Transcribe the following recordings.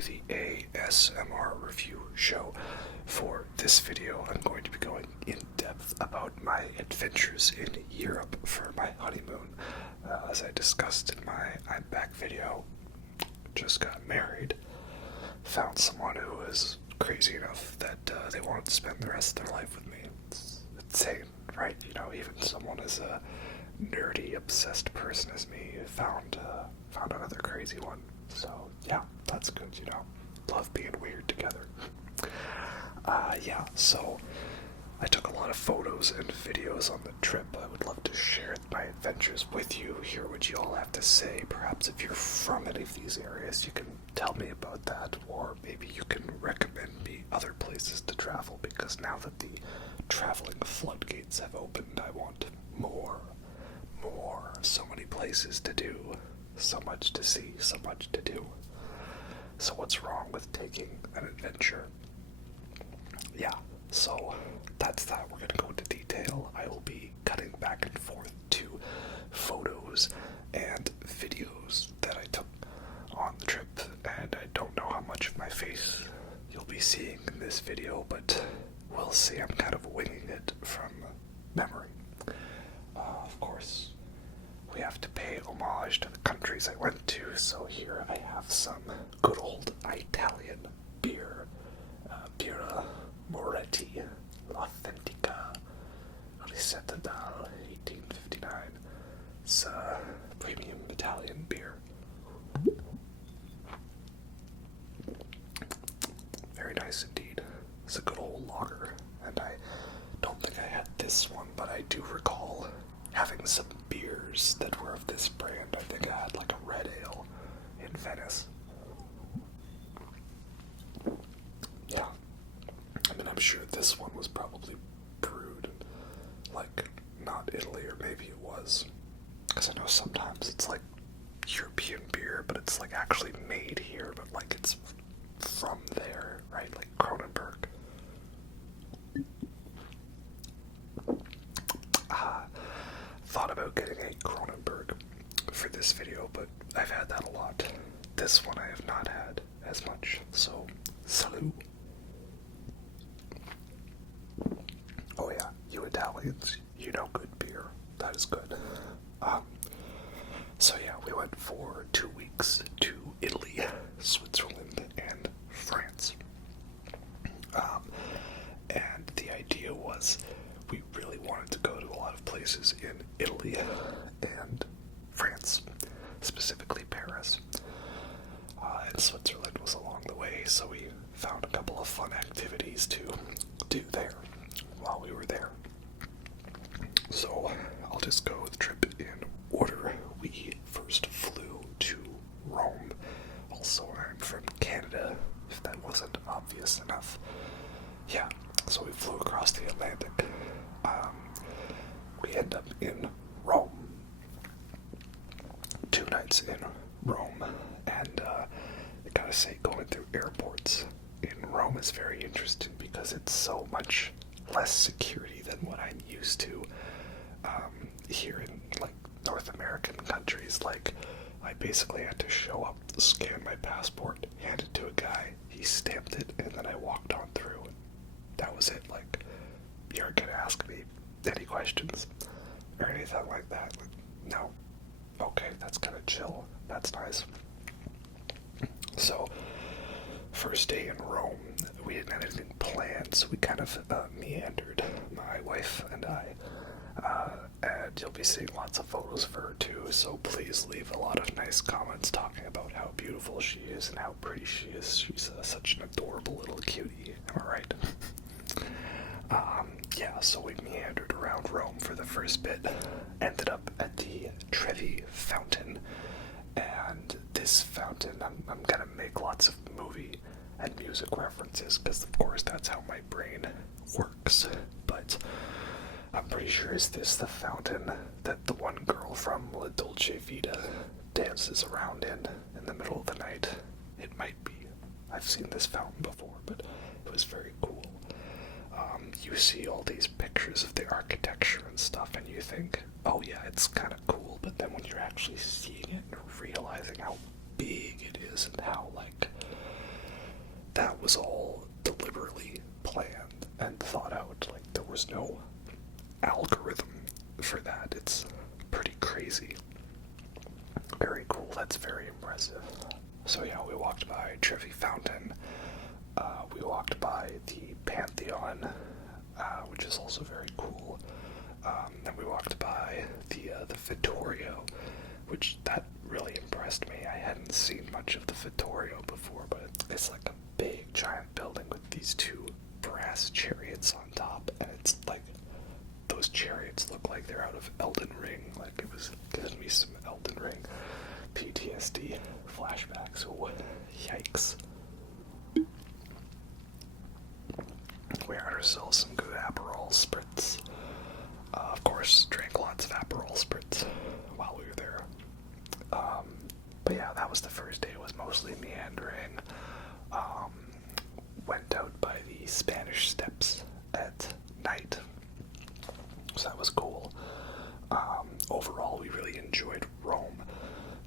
the ASMR review show. For this video, I'm going to be going in depth about my adventures in Europe for my honeymoon. As I discussed in my I'm Back video, just got married, found someone who was crazy enough that they wanted to spend the rest of their life with me. It's insane, right? You know, even someone as a nerdy, obsessed person as me found another crazy one. So yeah, that's good, you know. Love being weird together. So I took a lot of photos and videos on the trip. I would love to share my adventures with you, hear what you all have to say. Perhaps if you're from any of these areas, you can tell me about that, or maybe you can recommend me other places to travel, because now that the traveling floodgates have opened, I want more. So many places to do, so much to see, so much to do. So what's wrong with taking an adventure? Yeah, so that's that. We're going to go into detail. I will be cutting back and forth to photos and videos that I took on the trip, and I don't know how much of my face you'll be seeing in this video, but we'll see. I'm kind of winging it from memory. Of course, we have to pay homage to the countries I went to, so here I have some good old Italian beer. Birra Moretti L'Authentica Risetta dal 1859. It's a premium Italian beer. Very nice indeed. It's a good old lager, and I don't think I had this one, but I do recall having some beers that were of this brand. I think I had like a red ale in Venice. Yeah. I mean, I'm sure this one was probably brewed in, like, not Italy, or maybe it was. Because I know sometimes it's like European beer, but it's like actually made here, but like it's from there, right? Like Kronenberg. Thought about getting a Kronenberg for this video, but I've had that a lot. This one I have not had as much, so salute. Oh yeah, you Italians, you know good beer. That is good. So yeah, we went for 2 weeks to Italy, Switzerland, and France. And the idea was we really wanted to go to a lot of places in Italy and France, specifically Paris. And Switzerland was along the way, so we found a couple of fun activities to do there while we were there. So I'll just go the trip in order. We first flew to Rome. Also, I'm from Canada, if that wasn't obvious enough. Yeah, so we flew across the Atlantic. We end up in Rome. 2 nights in Rome, and I gotta say, going through airports in Rome is very interesting because it's so much less security than what I'm used to here in like North American countries. Like, I basically had to show up, scan my passport, hand it to a guy, he stamped it, and then I walked on through. That was it. Like, you aren't gonna ask me any questions or anything like that. Like, no. Okay, that's kind of chill. That's nice. So, first day in Rome, we didn't have anything planned, so we kind of meandered, my wife and I. And you'll be seeing lots of photos of her too, so please leave a lot of nice comments talking about how beautiful she is and how pretty she is. She's such an adorable little cutie. Am I right? So we meandered around Rome for the first bit, ended up at the Trevi Fountain, and this fountain, I'm gonna make lots of movie and music references, because of course that's how my brain works, but I'm pretty sure, is this the fountain that the one girl from La Dolce Vita dances around in the middle of the night? It might be. I've seen this fountain before, but it was very cool. You see all these pictures of the architecture and stuff, and you think, oh yeah, it's kind of cool, but then when you're actually seeing it and realizing how big it is and how, like, that was all deliberately planned and thought out. Like, there was no algorithm for that. It's pretty crazy. Very cool. That's very impressive. So yeah, we walked by Trevi Fountain. We walked by the Pantheon, which is also very cool. And we walked by the Vittorio, which that really impressed me. I hadn't seen much of the Vittorio before, but it's like a big giant building with these two brass chariots on top, and it's like those chariots look like they're out of Elden Ring. Like, it was giving me some Elden Ring PTSD flashbacks. Oh, yikes. We had ourselves some good Aperol spritz. Of course, drank lots of Aperol spritz while we were there. But yeah, that was the first day. It was mostly meandering. Went out by the Spanish Steps at night, so that was cool. Overall, we really enjoyed Rome,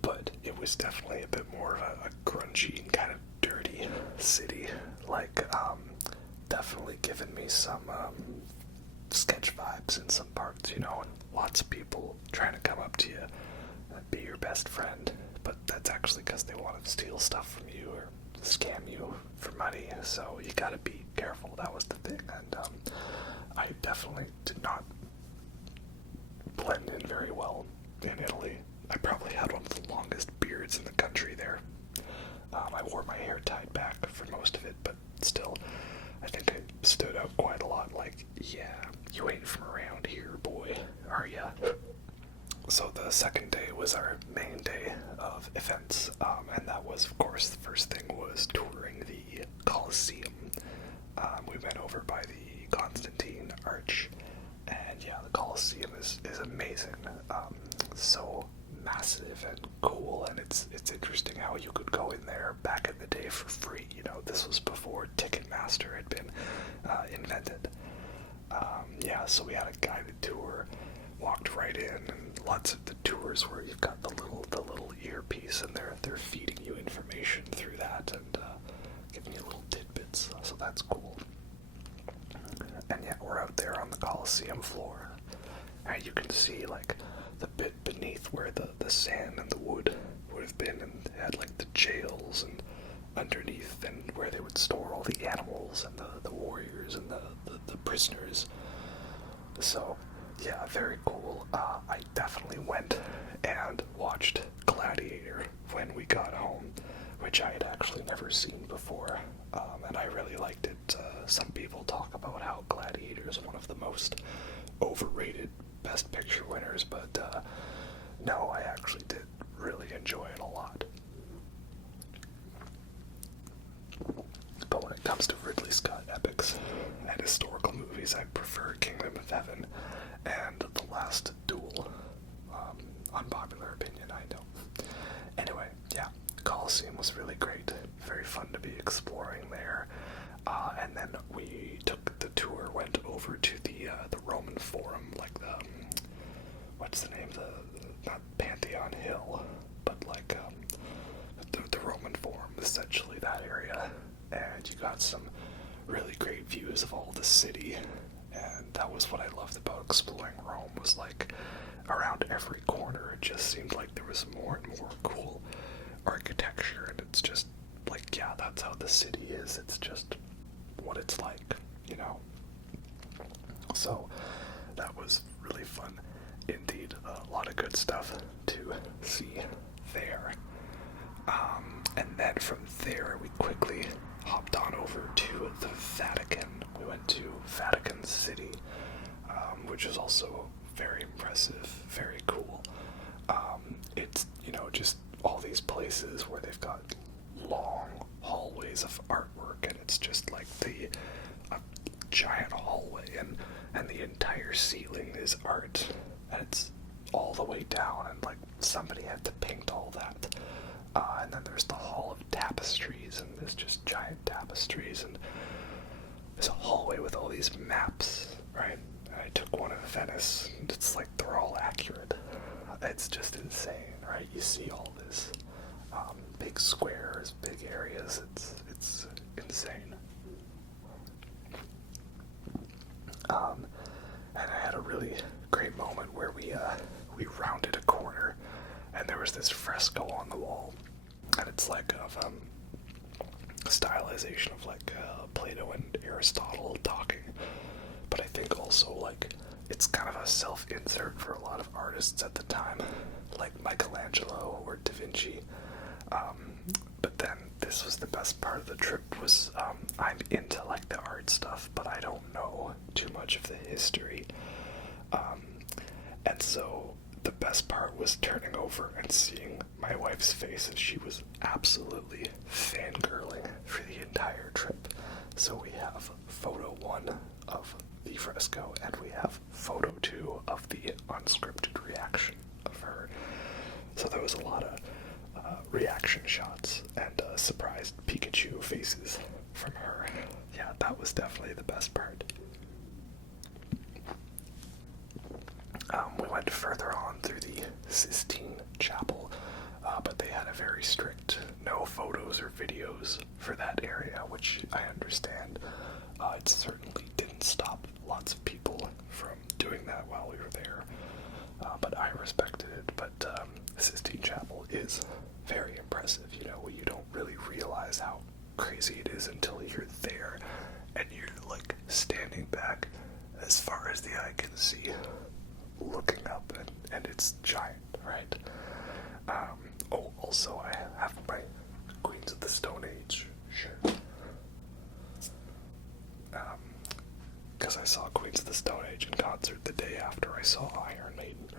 but it was definitely a bit more of a grungy and kind of dirty city. Like, definitely giving me some sketch vibes in some parts, and lots of people trying to come up to you and be your best friend, but that's actually because they want to steal stuff from you or scam you for money, so you gotta be careful. That was the thing, and I definitely did not blend in very well in Italy. I probably had one of the longest beards in the country there. I wore my hair tied back for most of it, but still, I think I stood out quite a lot. Like, yeah, you ain't from around here, boy, are ya? So the second day was our main day of events, and that was, of course, the first thing was touring the Colosseum. We went over by the Constantine Arch, and yeah, the Colosseum is amazing. So massive and cool, and it's interesting how you could go in there back in the day for free. This was before Ticketmaster had been invented. Yeah, so we had a guided tour, walked right in, and lots of the tours where you've got the little earpiece, and they're feeding you information through that and giving you little tidbits. So that's cool. And yeah, we're out there on the Colosseum floor, and you can see like the bit beneath where the sand and the wood would have been, and they had like the jails, and underneath, and where they would store all the animals and the warriors and the prisoners. So yeah, very cool. I definitely went and watched Gladiator when we got home, which I had actually never seen before, and I really liked it. Some people talk about how Gladiator is one of the most overrated Best Picture winners, but no, I actually did really enjoy it a lot. But when it comes to Ridley Scott epics and historical movies, I prefer Kingdom of Heaven and The Last Duel. Unpopular opinion, I know. Anyway, yeah, Colosseum was really great. Very fun to be exploring there. And then we took the tour, went over to the Roman Forum, like what's the name? Not Pantheon Hill, but like the Roman Forum, essentially that area. And you got some really great views of all the city, and that was what I loved about exploring Rome, was like around every corner it just seemed like there was more and more cool architecture, and it's just like, yeah, that's how the city is. It's just what it's like, So that was really fun indeed. A lot of good stuff to see there. And then from there we quickly hopped on over to the Vatican. We went to Vatican City, which is also very impressive, very cool. It's, just all these places where they've got long hallways of artwork, and it's just like a giant hallway, and the entire ceiling is art, and it's all the way down, and like somebody had to paint all that. And then there's the Hall of Tapestries, and there's just giant tapestries, and there's a hallway with all these maps, right? And I took one in Venice, and it's like they're all accurate. It's just insane, right? You see all this big squares, big areas. It's insane. it's like of stylization of like Plato and Aristotle talking, but I think also like it's kind of a self-insert for a lot of artists at the time, like Michelangelo or Da Vinci. But then this was the best part of the trip was I'm into like the art stuff, but I don't know too much of the history. And so the best part was turning over and seeing my wife's face, and she was absolutely fangirling for the entire trip. So we have photo 1 of the fresco, and we have photo 2 of the unscripted reaction of her. So there was a lot of reaction shots and surprised Pikachu faces from her. Yeah, that was definitely the best part. We went further on through the Sistine Chapel, but they had a very strict no photos or videos for that area, which I understand. It certainly didn't stop lots of people from doing that while we were there, but I respected it. But Sistine Chapel is very impressive. You know, you don't really realize how crazy it is until you're there, and you're like standing back as far as the eye can see, looking up, and it's giant, right? Also I have my Queens of the Stone Age shirt. Because I saw Queens of the Stone Age in concert the day after I saw Iron Maiden.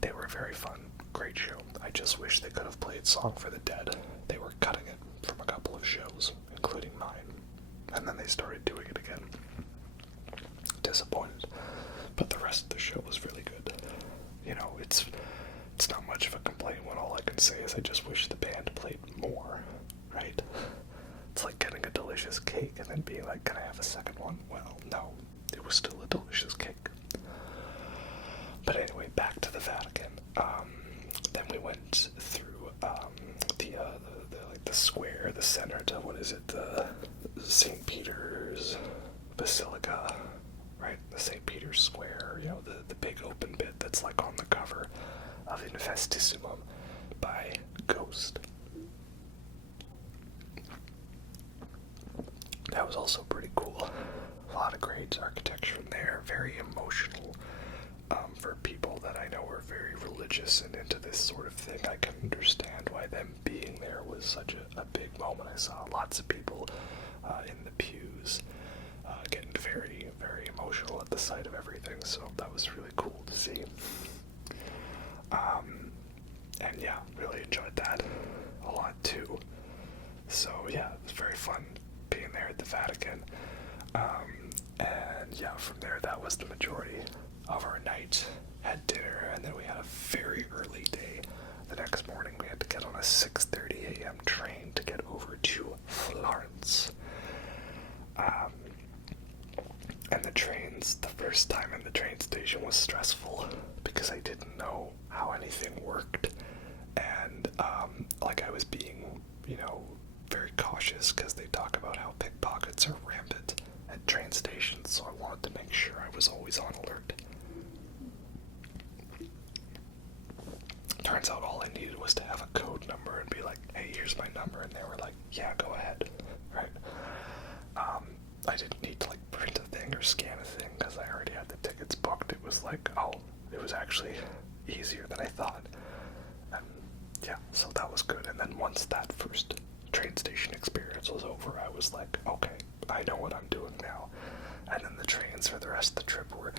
They were very fun, great show. I just wish they could have played Song for the Dead. They were cutting it from a couple of shows, including mine, and then they started doing it again. Disappointed. But the rest of the show was really good. You know, it's not much of a complaint when all I can say is I just wish the band played more, right? It's like getting a delicious cake and then being like, can I have a second one? Well, no, it was still a delicious cake. But anyway, back to the Vatican. Then we went through the square, the center to, what is it, the St. Peter's Basilica, right? The St. Peter's Square, you know, the big open bit that's like on the cover of Infestissimum by Ghost. That was also pretty cool. A lot of great architecture in there, very emotional. For people that I know are very religious and into this sort of thing, I can understand why them being there was such a big moment. I saw lots of people in the pews getting very, very emotional at the sight of everything, so that was really cool to see. And yeah, really enjoyed that a lot too. So yeah, it was very fun being there at the Vatican. And yeah, from there, that was the majority of our night. Had dinner, and then we had a very early day. The next morning, we had to get on a 6:30 a.m. train to get over to Florence. And the trains, the first time in the train station was stressful because I didn't know how anything worked. And, like, I was being, you know, very cautious because they talk about how pickpockets are rampant at train stations, so I wanted to make sure I was always on alert. Turns out all I needed was to have a code number and be like, hey, here's my number, and they were like, yeah, go ahead, right? I didn't need to, like, print a thing or scan a thing because I already had the tickets booked. It was like, oh, it was actually easier than I thought. And yeah, so that was good. And then once that first train station experience was over, I was like, okay, I know what I'm doing now. And then the trains for the rest of the trip were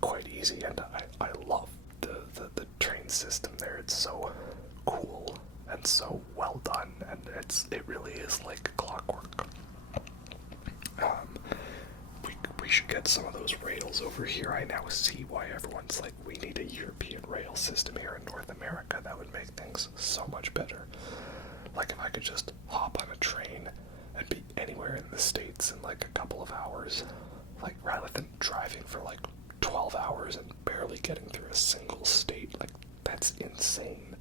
quite easy, and I love the train system there. It's so cool and so well done, and it really is like clockwork. We should get some of those rails over here. I now see why everyone's like, we need a European rail system here in North America. That would make things so much better. Like if I could just hop on a train and be anywhere in the States in like a couple of hours, like rather than driving for like 12 hours and barely getting through a single state. Like, that's insane.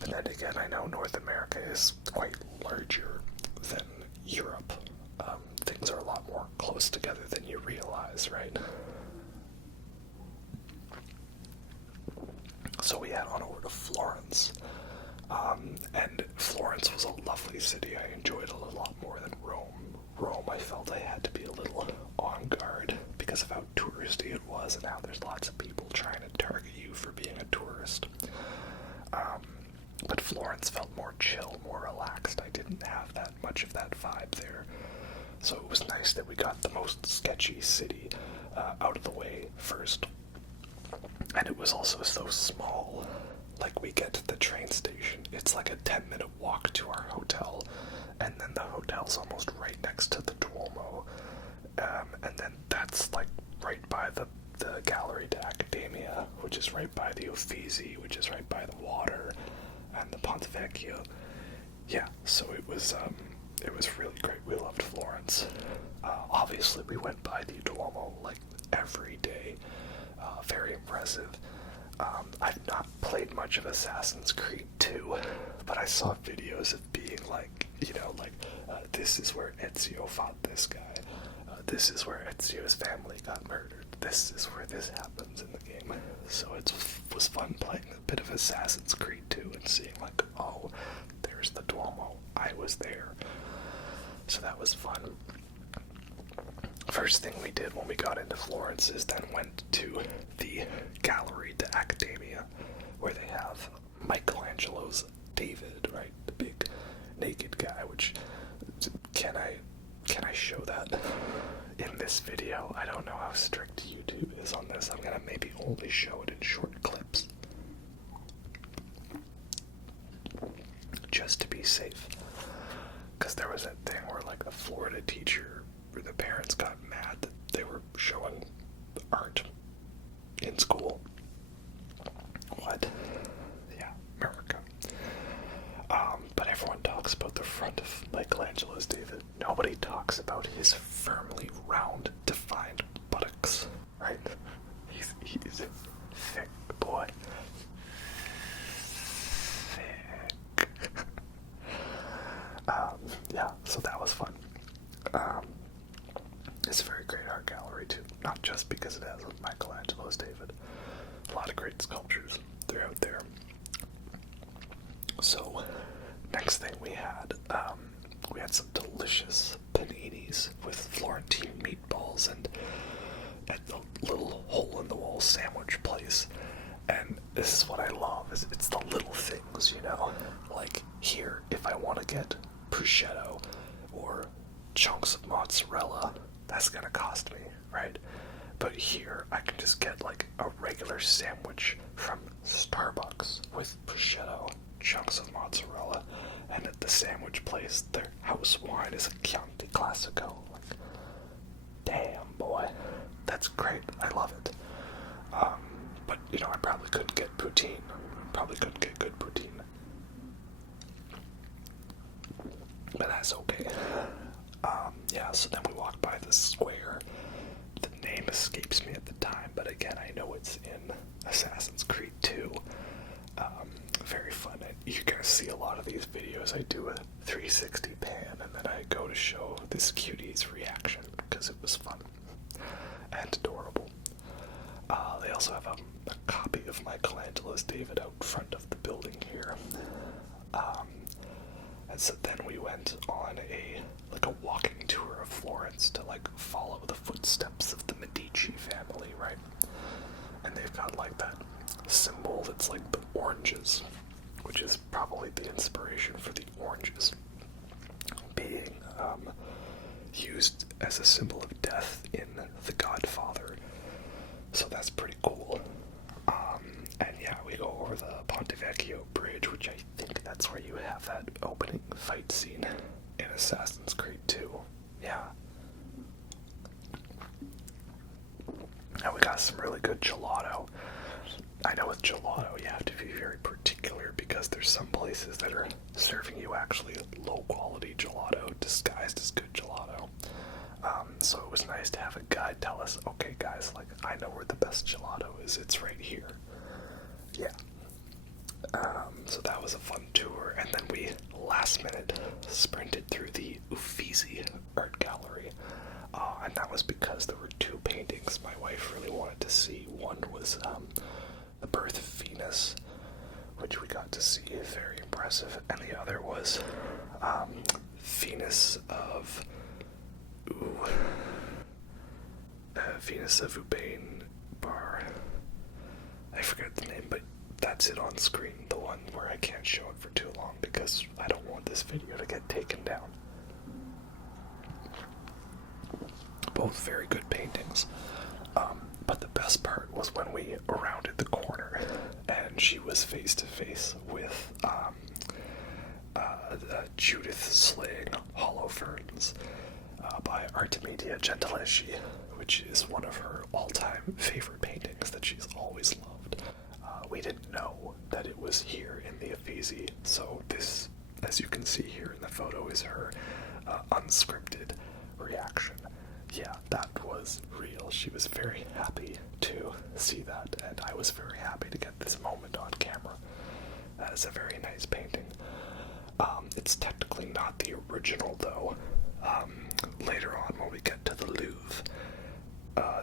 But then again, I know North America is quite larger than Europe. Things are a lot more close together than you realize, right? So we head on over to Florence. And Florence because of how touristy it was and how there's lots of people trying to target you for being a tourist. But Florence felt more chill, more relaxed. I didn't have that much of that vibe there. So it was nice that we got the most sketchy city out of the way first. And it was also so small. Like, we get to the train station, it's like a 10-minute walk to our hotel, and then the hotel's almost right next to the Duomo. And then that's like right by the Gallery d'Accademia, which is right by the Uffizi, which is right by the water, and the Ponte Vecchio. Yeah, so it was really great. We loved Florence. Obviously, we went by the Duomo like every day. Very impressive. I've not played much of Assassin's Creed 2, but I saw videos of being like, this is where Ezio fought this guy. This is where Ezio's family got murdered. This is where this happens in the game. So it was fun playing a bit of Assassin's Creed 2 and seeing like, oh, there's the Duomo. I was there. So that was fun. First thing we did when we got into Florence is then went to the Gallery d'Accademia, where they have Michelangelo's David, right? The big naked guy, which, can I show that in this video? I don't know how strict YouTube is on this. I'm gonna maybe only show it in short clips. Just to be safe. Because there was that thing where like a Florida teacher, where the parents got mad that they were showing art in school. What? Yeah, America. But everyone talks about the front of Michelangelo's David. Nobody talks about his firmly round, defined buttocks, right? He's a thick boy. Thick. Yeah, so that was fun. It's a very great art gallery too, not just because it has Michelangelo's David. A lot of great sculptures throughout there. So, next thing we had some delicious paninis with Florentine meatballs and at the little hole-in-the-wall sandwich place. And this is what I love, is it's the little things, Like here, if I want to get prosciutto or chunks of mozzarella, that's gonna cost me, right? But here, I can just get like a regular sandwich from Starbucks with prosciutto, chunks of mozzarella, and at the sandwich place, their house wine is a Chianti Classico. Like, damn, boy, that's great. I love it. But I probably couldn't get poutine. Probably couldn't get good poutine. But that's okay. Yeah, so then we walked by the square. The name escapes me at the time, but again, I know it's in Assassin's Creed 2. Very fun. You're gonna see a lot of these videos. I do a 360 pan, and then I go to show this cutie's reaction, because it was fun and adorable. They also have a copy of Michelangelo's David out front of the building here. And so then we went on a walking tour of Florence to follow the footsteps of the Medici family, right? And they've got that symbol that's the oranges, which is probably the inspiration for the oranges being used as a symbol of death in The Godfather. So that's pretty cool. And yeah, we go over the Ponte Vecchio bridge, which I think that's where you have that opening fight scene in Assassin's Creed 2. Yeah. And we got some really good gelato. I know with gelato you have to be very particular because there's some places that are serving you actually low quality gelato disguised as good gelato. So it was nice to have a guide tell us, okay guys, I know where the best gelato is, it's right here. Yeah. So that was a fun tour, and then we last minute sprinted through the Uffizi art gallery, and that was because there were two paintings my wife really wanted to see. One was The Birth of Venus, which we got to see, very impressive, and the other was Venus of Urbane bar. I forget the name, but that's it on screen, the one where I can't show it for too long because I don't want this video to get taken down. Both very good paintings. But the best part was when we rounded the corner and she was face to face with Judith slaying Holofernes by Artemisia Gentileschi, which is one of her all-time favorite paintings that she's always loved. We didn't know that it was here in the Uffizi, so this, as you can see here in the photo, is her unscripted reaction. Yeah, that was real. She was very happy to see that, and I was very happy to get this moment on camera. That is a very nice painting. It's technically not the original, though. Later on, when we get to the Louvre,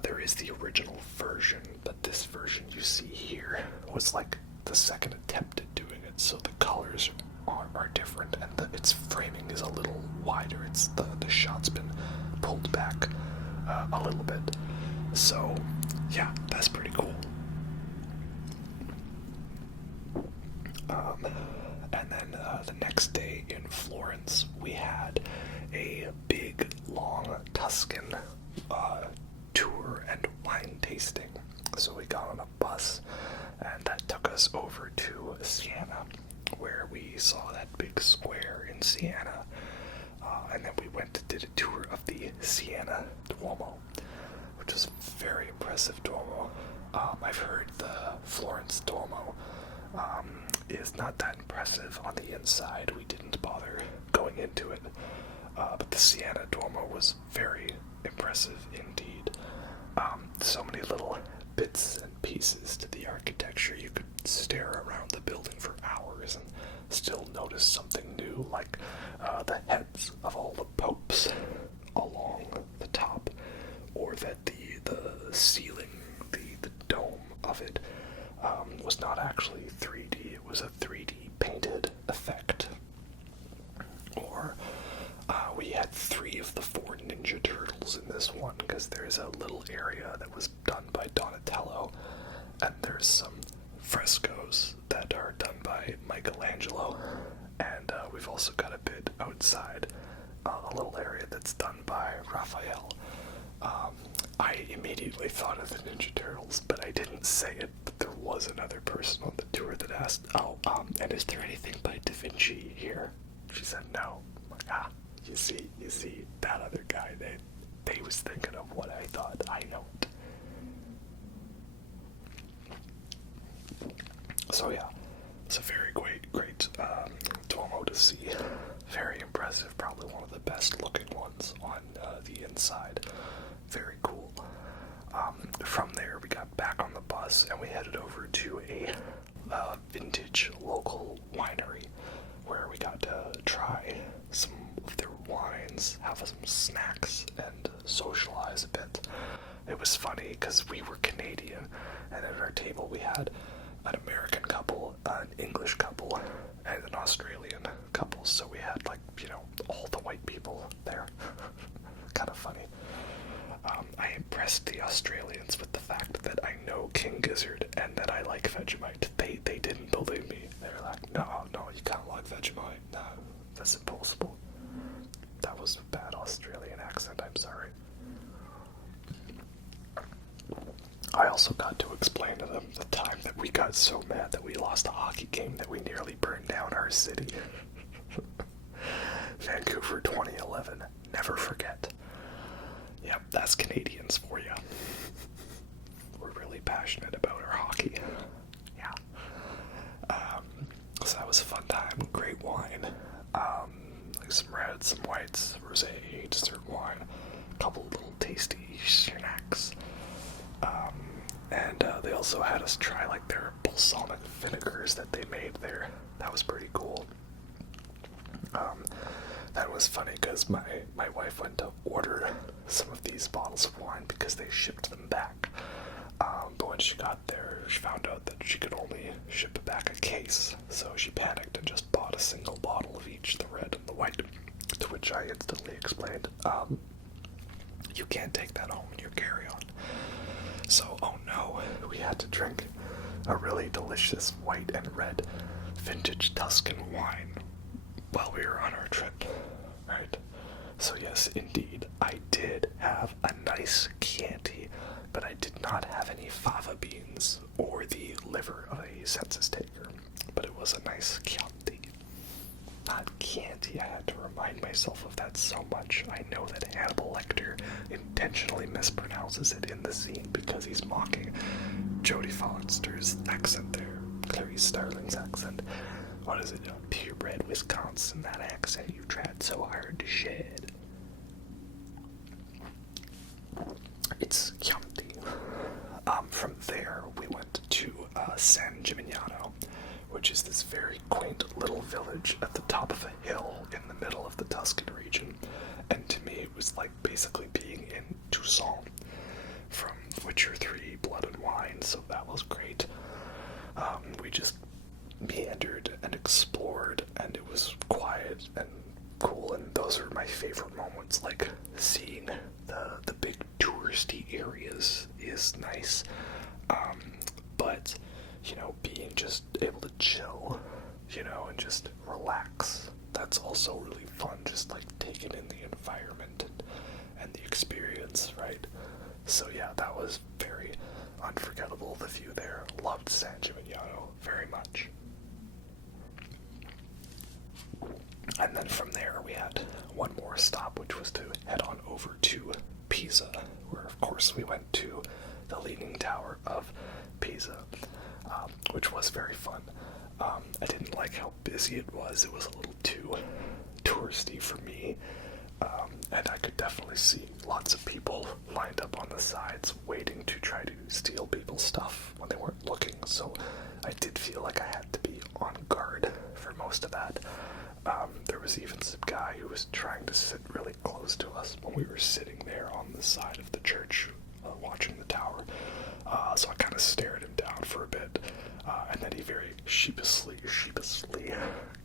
there is the original version, but this version you see here was like the second attempt at doing it, so the colors are different, and its framing is a little wider. It's the shot's been pulled back a little bit. So, yeah, that's pretty cool. And then the next day in Florence, we had a big, long Tuscan tour and wine tasting. So we got on a bus, and that took us over to Siena, where we saw that big square in Siena. And then we went and did a tour of the Siena Duomo, which was a very impressive Duomo. I've heard the Florence Duomo is not that impressive on the inside. We didn't bother going into it, but the Siena Duomo was very impressive indeed. So many little bits and pieces to the architecture. You could stare around the building for hours and still notice something new, like the heads of all the popes along the top, or that the ceiling, the dome of it was not actually 3D, it was a 3D painted effect. Or we had 3 of the 4 Ninja Turtles in this one, because there's a little area that was done by Donatello, and there's some frescoes that are done by Michelangelo, and we've also got a bit outside, a little area that's done by Raphael. I immediately thought of the Ninja Turtles, but I didn't say it, but there was another person on the tour that asked, and is there anything by Da Vinci here? She said no. I'm like, you see, that other guy, they was thinking of what I thought. I know it. So yeah, it's a very great Duomo to see. Very impressive, probably one of the best looking ones on the inside. Very cool. From there, we got back on the bus and we headed over to a vintage local winery where we got to try some of their wines, have some snacks, and socialize a bit. It was funny because we were Canadian, and at our table we had an American couple, an English couple, and an Australian couple, so we had, like, all the white people there. Kind of funny. I impressed the Australians with the fact that I know King Gizzard and that I like Vegemite. They didn't believe me. They were like, no, you can't like Vegemite. No, that's impossible. That was a bad Australian accent, I'm sorry. I also got to explain to them the time that we got so mad that we lost a hockey game that we nearly burned down our city. Vancouver 2011. Never forget. Yep, that's Canadians for you. We're really passionate about our hockey. Yeah. So that was a fun time. Great wine. Like some reds, some whites, rosé, dessert wine, a couple of little tasty snacks. And they also had us try like their balsamic vinegars that they made there. That was pretty cool. That was funny because my wife went to order some of these bottles of wine because they shipped them back. But when she got there, she found out that she could only ship back a case. So she panicked and just bought a single bottle of each, the red and the white. To which I instantly explained, you can't take that home in your carry-on. So, oh no, we had to drink a really delicious white and red vintage Tuscan wine while we were on our trip, right? So yes, indeed, I did have a nice Chianti, but I did not have any fava beans or the liver of a census taker, but it was a nice Chianti. Not Chianti, I had to remind myself of that so much. I know that Hannibal Lecter intentionally mispronounces it in the scene because he's mocking Jodie Foster's accent there, Clarice Starling's accent. What is it? Purebred Wisconsin, that accent you tried so hard to shed. It's Chianti. From there, we went to San Gimignano, which is this very quaint little village at the top of a hill in the middle of the Tuscan region. And to me, it was like basically being in Toussaint from Witcher 3 Blood and Wine, so that was great. We just meandered and explored, and it was quiet and cool, and those are my favorite moments, like seeing the big touristy areas is nice, but you know, being just able to chill, you know, and just relax, that's also really fun, just like taking in the environment and the experience, right? So yeah, that was very unforgettable, the view there. Loved San Gimignano very much. And then from there we had one more stop, which was to head on over to Pisa, where of course we went to the Leaning Tower of Pisa, which was very fun. I didn't like how busy it was. It was a little too touristy for me, and I could definitely see lots of people lined up on the sides waiting to try to steal people's stuff when they weren't looking, so I did feel like I had to be on guard for most of that. There was even some guy who was trying to sit really close to us when we were sitting there on the side of the church watching the tower, so I kind of stared him down for a bit, and then he very sheepishly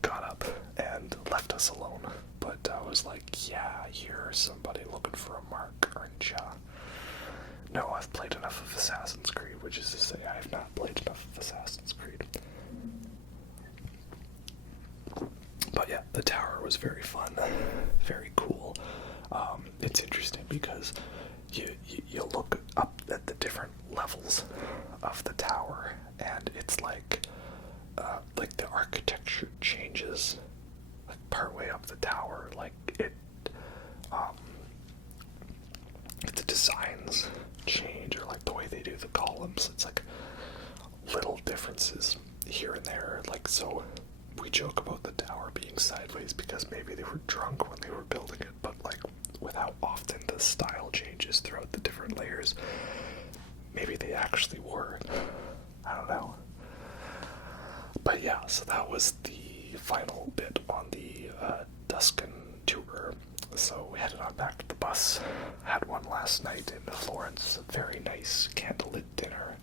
got up and left us alone. But I was like, yeah, you're somebody looking for a mark, aren't ya? No, I've played enough of Assassin's Creed, which is to say I have not played enough of Assassin's Creed. But yeah, the tower was very fun, very cool. It's interesting because you look up at the different levels of the tower, and it's like the architecture changes like partway up the tower. Like the designs change, or like the way they do the columns. It's like little differences here and there. Like, so we joke about the tower being sideways because maybe they were drunk when they were building it, but like with how often the style changes throughout the different layers, maybe they actually were. I don't know. But yeah, so that was the final bit on the Tuscan tour. So we headed on back to the bus. Had one last night in Florence, a very nice candlelit dinner,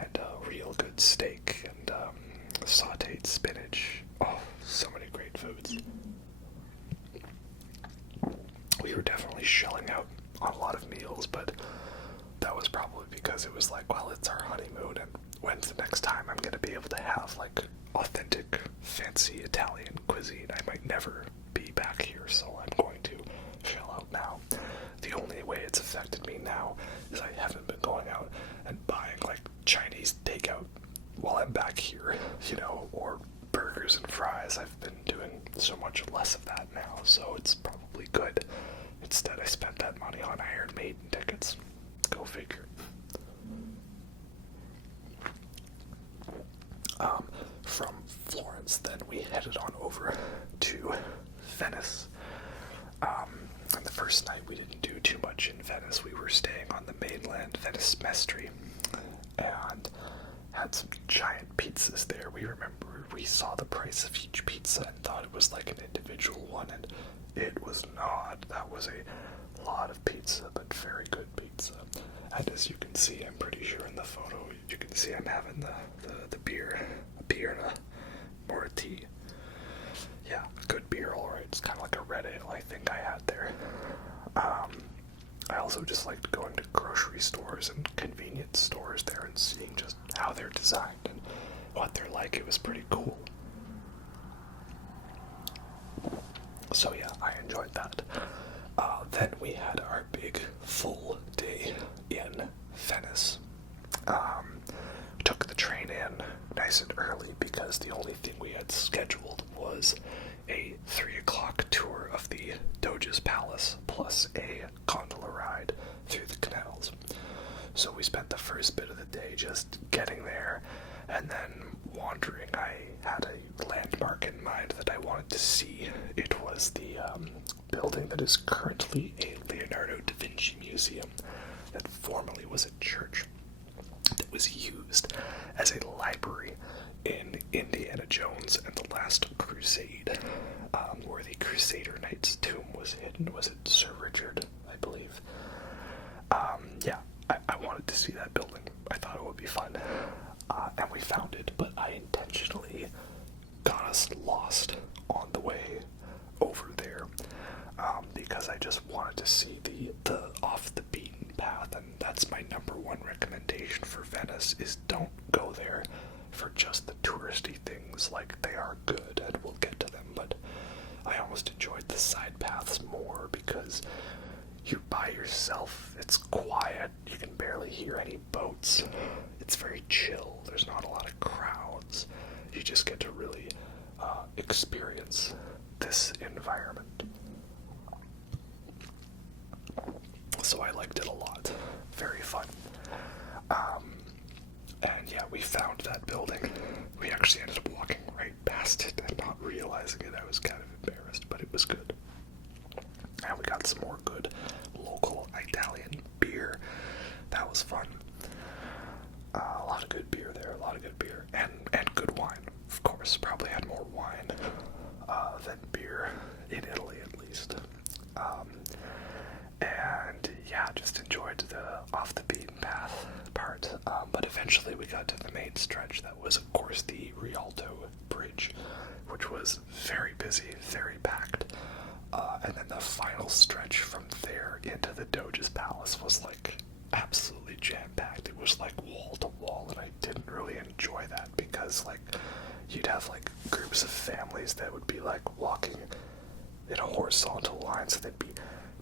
and a real good steak, and sauteed spinach. Oh, so many great foods. We were definitely shelling out on a lot of meals, but that was probably because it was like, well, it's our honeymoon, and when's the next time I'm going to be able to have like authentic, fancy Italian cuisine? I might never be back here, so I'm going to shell out now. The only way it's affected me now is I haven't been going out and buying like Chinese takeout while I'm back here, you know, or burgers and fries. I've been doing so much less of that now, so it's probably good. Instead, I spent that money on Iron Maiden tickets. Go figure. From Florence, then we headed on over to Venice. And the first night we didn't do too much in Venice. We were staying on the mainland, Venice Mestri, and had some giant pizzas there. We saw the price of each pizza and thought it was like an individual one, and it was not. That was a lot of pizza, but very good pizza. And as you can see, I'm pretty sure in the photo, you can see I'm having the beer, a beer and or a tea. Yeah, good beer, alright. It's kind of like a red ale I think I had there. I also just liked going to grocery stores and convenience stores there and seeing just how they're designed and what they're like. It was pretty cool. So yeah, I enjoyed that. Then we had our big full day in Venice. We took the train in nice and early because the only thing we had scheduled was a 3 o'clock tour of the Doge's Palace plus a gondola ride through the canals. So we spent the first bit of the day just getting there and then wandering. I had a landmark in mind that I wanted to see. It was the building that is currently a Leonardo da Vinci museum that formerly was a church that was used as a library in Indiana Jones and the Last Crusade, where the Crusader Knight's tomb was hidden. Was it Sir Richard, I believe? Yeah, I wanted to see that building. I thought it would be fun. And we found it, but I intentionally got us lost on the way over there, because I just wanted to see the off the beaten path, and that's my number one recommendation for Venice, is don't go there for just the touristy things. Like, they are good and we'll get to them, but I almost enjoyed the side paths more because you're by yourself, it's quiet, you can barely hear any boats, it's very chill, there's not a lot of crowds, you just get to really experience this environment. So I liked it a lot. Very fun. And yeah, we found that building. We actually ended up walking right past it and not realizing it. I was kind of embarrassed, but it was good. And we got some more good local Italian beer. That was fun. A lot of good beer there, a lot of good beer. And good wine, of course. Probably had more wine than beer in Italy, at least. And yeah, just enjoyed the off the beaten path part. But eventually we got to the main stretch. That was, of course, the Rialto Bridge, which was very busy, very packed. And then the final stretch from there into the Doge's Palace was like absolutely jam-packed. It was like wall to wall, and I didn't really enjoy that because like you'd have like groups of families that would be like walking in a horizontal line, so they'd be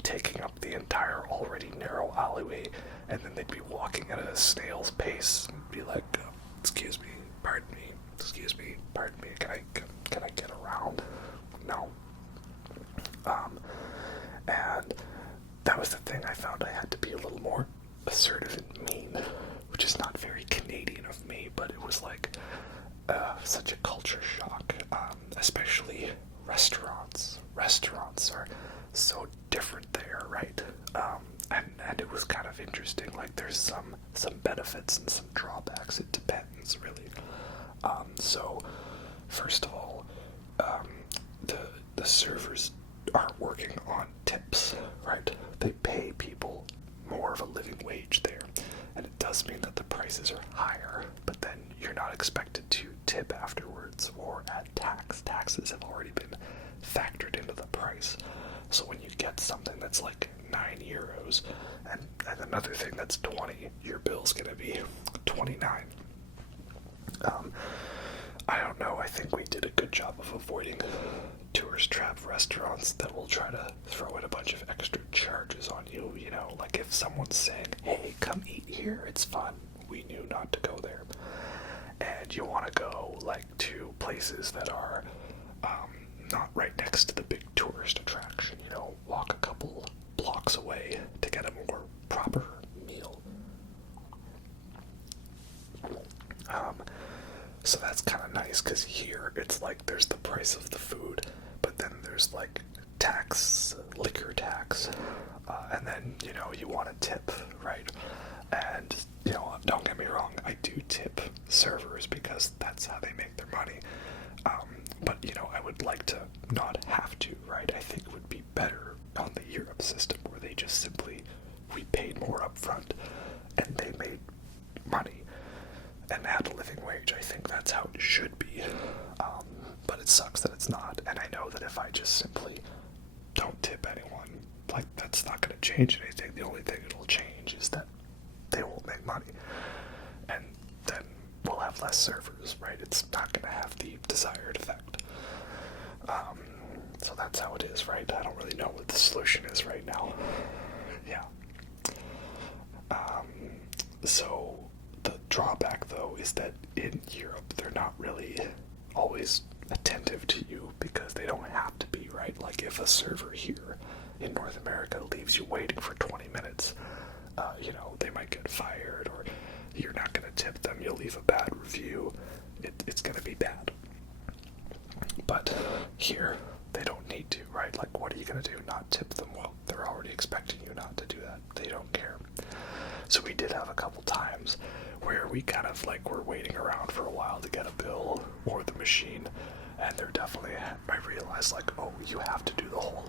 taking up the entire already narrow alleyway, and then they'd be walking at a snail's pace and be like, excuse me, pardon me, can I get around? No. And that was the thing. I found I had to be a little more assertive and mean, which is not very Canadian of me, but it was like such a culture shock, especially restaurants. Restaurants are so different there, right? And it was kind of interesting. Like, there's some benefits and some drawbacks. It depends, really. So, first of all, the servers aren't working on tips, right? They pay people more of a living wage there, and it does mean that the prices are higher, but then you're not expected to tip afterwards or add tax. Taxes have already been factored into the price. So when you get something that's like €9 and another thing that's 20, your bill's gonna be 29. I don't know, I think we did a good job of avoiding tourist trap restaurants that will try to throw in a bunch of extra charges on you, you know, like if someone's saying, hey, come eat here, it's fun. We knew not to go there. And you want to go like to places that are not right next to the big tourist attraction, you know, walk a couple blocks away to get a more proper meal. So that's kind of nice, because here it's like there's the price of the food, but then there's like tax, liquor tax, and then, you know, you want to tip, right? And, you know, don't get me wrong, I do tip servers because that's how they make their money. But, you know, I would like to not have to, right? I think it would be better on the Europe system where they just simply, we paid more up front and they made money and had a living wage. I think that's how it should be. But it sucks that it's not. And I know that if I just simply don't tip anyone, like, that's not going to change anything. The only have less servers, right? It's not going to have the desired effect. So that's how it is, right? I don't really know what the solution is right now. Yeah. So the drawback, though, is that in Europe, they're not really always attentive to you because they don't have to be, right? Like if a server here in North America leaves you waiting for 20 minutes, they might get fired, or you're not going to tip them, you'll leave a bad review, it's going to be bad. But here, they don't need to, right? Like, what are you going to do? Not tip them? Well, they're already expecting you not to do that. They don't care. So we did have a couple times where we kind of like were waiting around for a while to get a bill or the machine, and they're definitely, I realized, like, oh, you have to do the whole,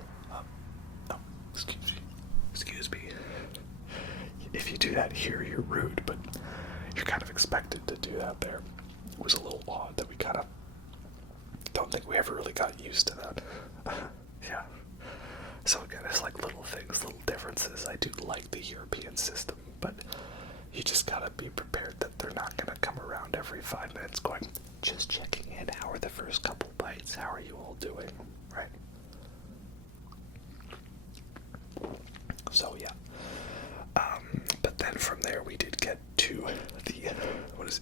excuse me. If you do that here, you're rude, but you're kind of expected to do that there. It was a little odd that we kind of don't think we ever really got used to that. Yeah. So again, it's like little things, little differences. I do like the European system, but you just gotta be prepared that they're not gonna come around every 5 minutes going, just checking in, how are the first couple bites, how are you all doing, right? So yeah. But then from there we did get to the,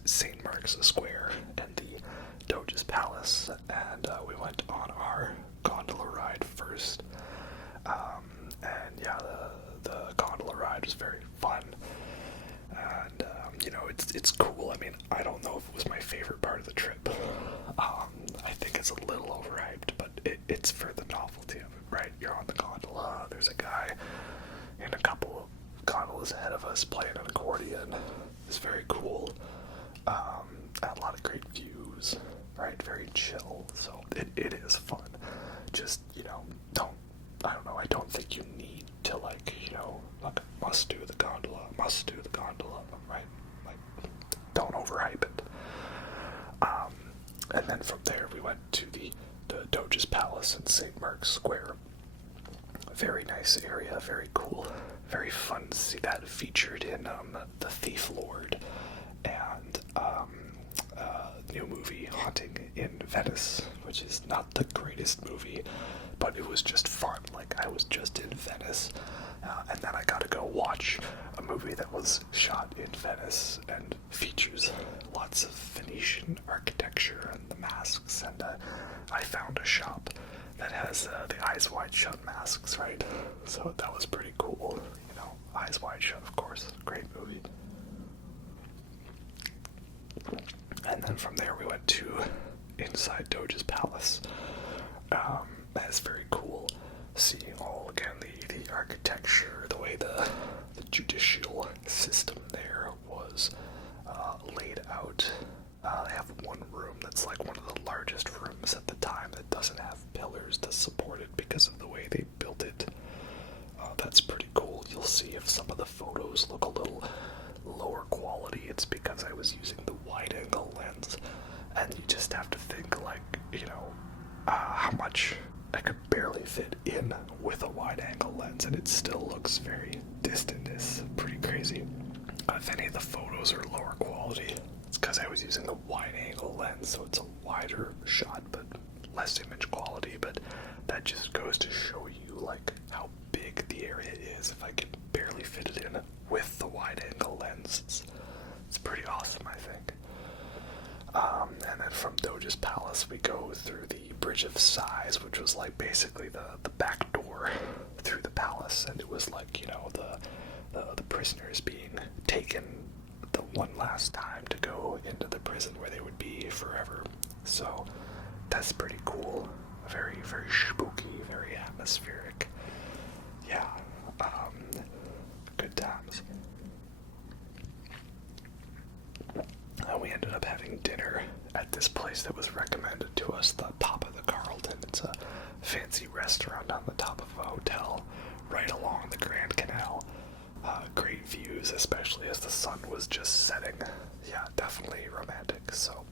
St. Mark's Square and the Doge's Palace, and we went on our gondola ride first. And yeah, the gondola ride was very fun, and it's cool. I mean, I don't know if it was my favorite part of the trip. I think it's a little overhyped, but it's for the novelty of it, right? You're on the gondola, there's a guy in a couple of gondolas ahead of us playing an accordion. It's very cool. A lot of great views, right? Very chill, so it is fun. Just, I don't think you need to, like, must do the gondola, right? Like, don't overhype it. And then from there we went to the Doge's Palace in St. Mark's Square. Very nice area, very cool, very fun to see that featured in The Thief Lord and new movie Haunting in Venice, which is not the greatest movie, but it was just fun. Like, I was just in Venice, and then I got to go watch a movie that was shot in Venice and features lots of Venetian architecture and the masks, and I found a shop that has the Eyes Wide Shut masks, right? So that was pretty cool. Eyes Wide Shut, of course. Great movie. And then from there we went to inside Doge's Palace. That's very cool. Seeing all, again, the architecture, the way the judicial system there was laid out. They have one room that's like one of the largest rooms at the time that doesn't have pillars to support it because of the way they built it. That's pretty cool. You'll see if some of the photos look a little lower quality, it's because I was using the wide-angle lens, and you just have to think, like, how much I could barely fit in with a wide-angle lens, and it still looks very distant. It's pretty crazy. If any of the photos are lower quality, it's because I was using the wide-angle lens, so it's a wider shot, but less image quality, but that just goes to show you, like, how big the area is. If I can barely fit it in with the wide-angle lens, it's pretty awesome, I think. And then from Doge's Palace, we go through the Bridge of Sighs, which was like basically the back door through the palace, and it was like, the prisoners being taken the one last time to go into the prison where they would be forever. So that's pretty cool. Very, very spooky, very atmospheric. Yeah, good times. We ended up having dinner at this place that was recommended to us, the Top of the Carlton. It's a fancy restaurant on the top of a hotel right along the Grand Canal. Great views, especially as the sun was just setting. Yeah, definitely romantic. So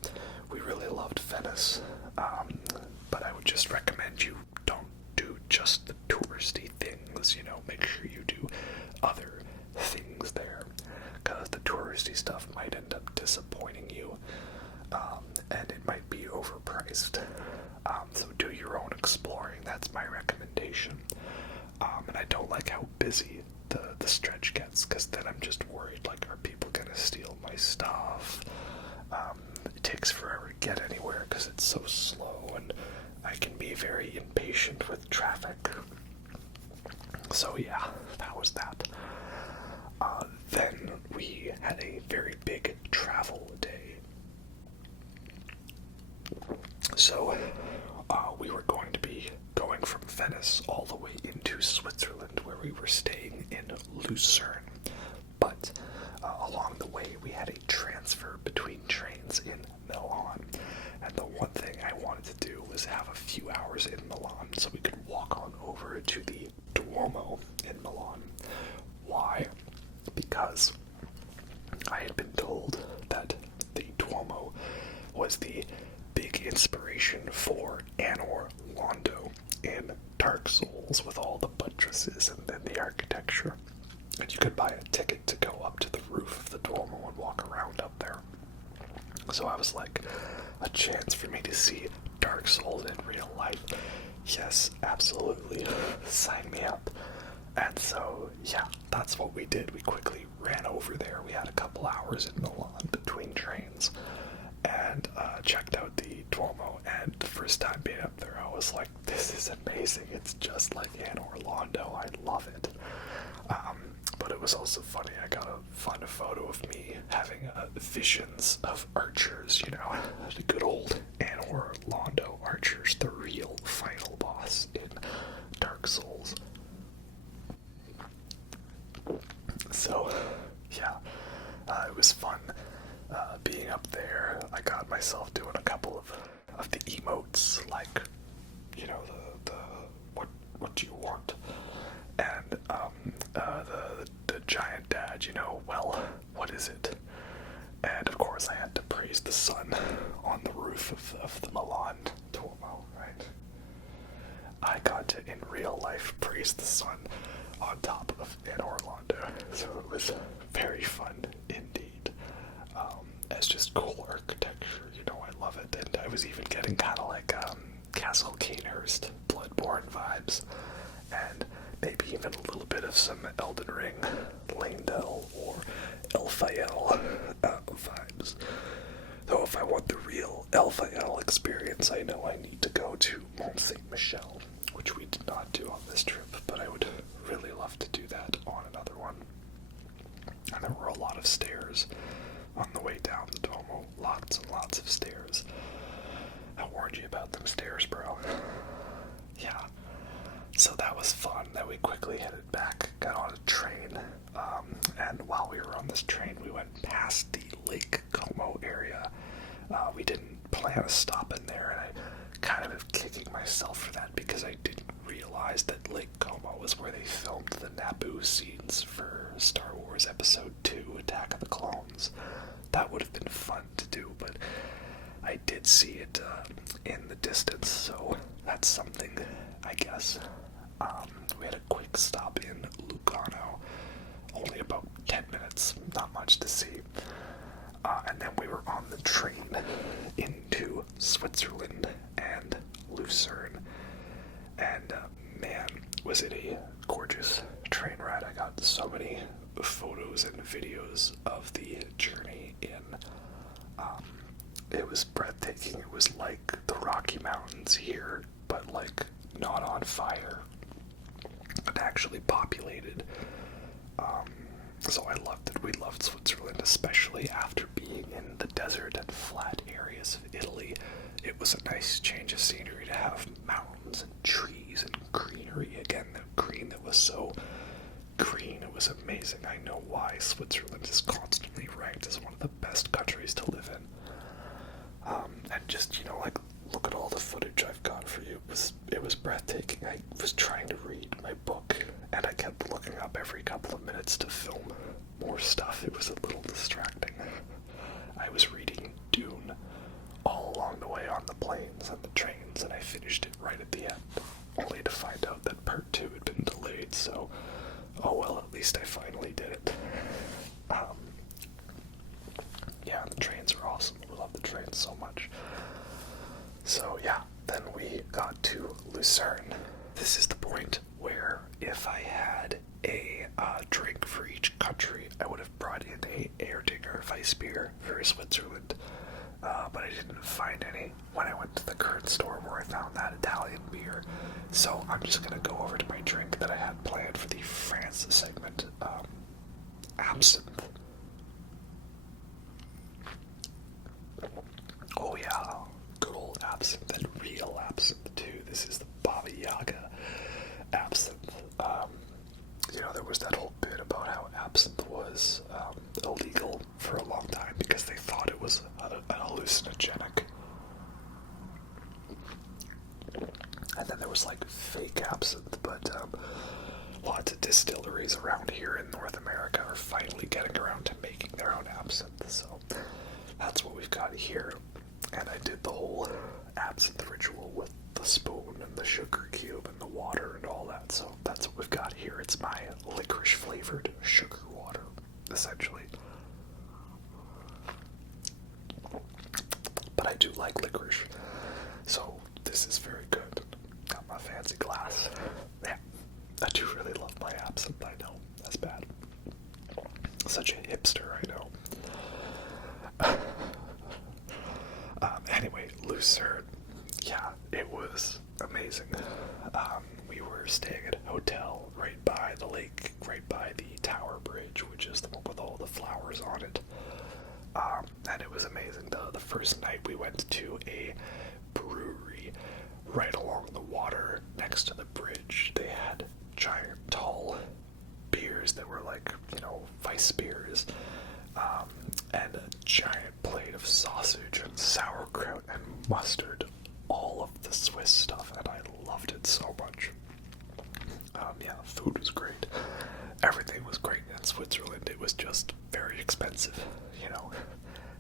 we really loved Venice. But I would just recommend you don't do just the touristy things, make sure you do other things there, because the touristy stuff might end up disappointing you. and it might be overpriced. So do your own exploring. That's my recommendation. And I don't like how busy the stretch gets, because then I'm just worried, like, are people gonna steal my stuff? It takes forever to get anywhere because it's so slow, and I can be very impatient with traffic. So yeah, that was that. Then we had a very big travel day. So we were going to be going from Venice all the way into Switzerland, where we were staying in Lucerne. But along the way, we had a transfer between trains in Milan. And the one thing I wanted to do was have a few hours in Milan so we could walk on over to the Duomo in Milan. Why? Because I had been told that the Duomo was the big inspiration for Anor Londo in Dark Souls, with all the buttresses and then the architecture. And you could buy a ticket to go up to the roof of the Duomo and walk around up there. So I was like, a chance for me to see Dark Souls in real life. Yes, absolutely. Sign me up. And so, yeah, that's what we did. We quickly ran over there. We had a couple hours in Milan between trains, and checked out the Duomo. And the first time being up there, I was like, this is amazing. It's just like Anor Londo. I love it. But it was also funny. I got to find a photo of me having visions of archers, you know, the good old Anor Londo archers, the real final boss in Dark Souls. So, yeah, it was fun being up there. I got myself doing a couple of the emotes, like, you know, the what do you want? And the giant dad, you know, well, what is it? And of course I had to praise the sun on the roof of the Milan Duomo, right? I got to, in real life, praise the sun on top of Anor Londo, so it was very fun indeed. It's just cool architecture, you know, I love it, and I was even getting kind of like Castle Cainhurst, Bloodborne vibes, and maybe even a little bit of some Elden Ring, Leyndell, or Elphael vibes. Though if I want the real Elphael experience, I know I need to go to Mont Saint Michel, which we did not do on this trip, but I would really love to do that on another one. And there were a lot of stairs on the way down the Duomo. Lots and lots of stairs. I warned you about them stairs, bro. Yeah. So that was fun. Then we quickly headed back, got on a train, and while we were on this train, we went past the Lake Como area. We didn't plan a stop in there, and I kind of am kicking myself for that because I didn't realize that Lake Como was where they filmed the Naboo scenes for Star Wars Episode 2, Attack of the Clones. That would have been fun to do, but I did see it in the distance, so that's something, I guess. We had a quick stop in Lugano, only about 10 minutes, not much to see. And then we were on the train into Switzerland and Lucerne. And man, was it a gorgeous train ride. I got so many photos and videos of the journey in. It was breathtaking. It was like the Rocky Mountains here, but like not on fire, but actually populated. So I loved it. We loved Switzerland, especially after being in the desert and flat areas of Italy. It was a nice change of scenery to have mountains and trees and greenery again. The green that was so green, it was amazing. I know why Switzerland is constantly ranked as one of the best countries to live in. And just, you know, like, look at all the footage I've got for you. It was breathtaking. I was trying to read my book, and I kept looking up every couple of minutes to film more stuff. It was a little distracting. I was reading Dune all along the way on the planes and the trains, and I finished it right at the end, only to find out that part 2 had been delayed, so, oh well, at least I finally did it. Yeah, the trains are awesome. We love the train so much. So yeah, then we got to Lucerne. This is the point where if I had a drink for each country, I would have brought in a Erdinger Weissbier for Switzerland, but I didn't find any when I went to the current store where I found that Italian beer. So I'm just going to go over to my drink that I had planned for the France segment, absinthe. Oh yeah, good old absinthe, and real absinthe too. This is the Baba Yaga absinthe. There was that whole bit about how absinthe was illegal for a long time because they thought it was an hallucinogenic. And then there was like fake absinthe, but lots of distilleries around here in North America are finally getting around to making their own absinthe, so that's what we've got here. And I did the whole absinthe ritual with the spoon and the sugar cube and the water and all that, so that's what we've got here. It's my licorice flavored sugar water, essentially. But I do like licorice, so this is very good. Got my fancy glass. Yeah, I do really love my absinthe, I know. That's bad. Such a hipster, I know. Anyway, Lucerne, yeah, it was amazing. We were staying at a hotel right by the lake, right by the Tower Bridge, which is the one with all the flowers on it. And it was amazing. The first night we went to a brewery right along the water next to the bridge. They had giant, tall beers that were like, Weiss beers. And a giant plate of sausage and sauerkraut and mustard, all of the Swiss stuff, and I loved it so much. Yeah, food was great. Everything was great in Switzerland. It was just very expensive,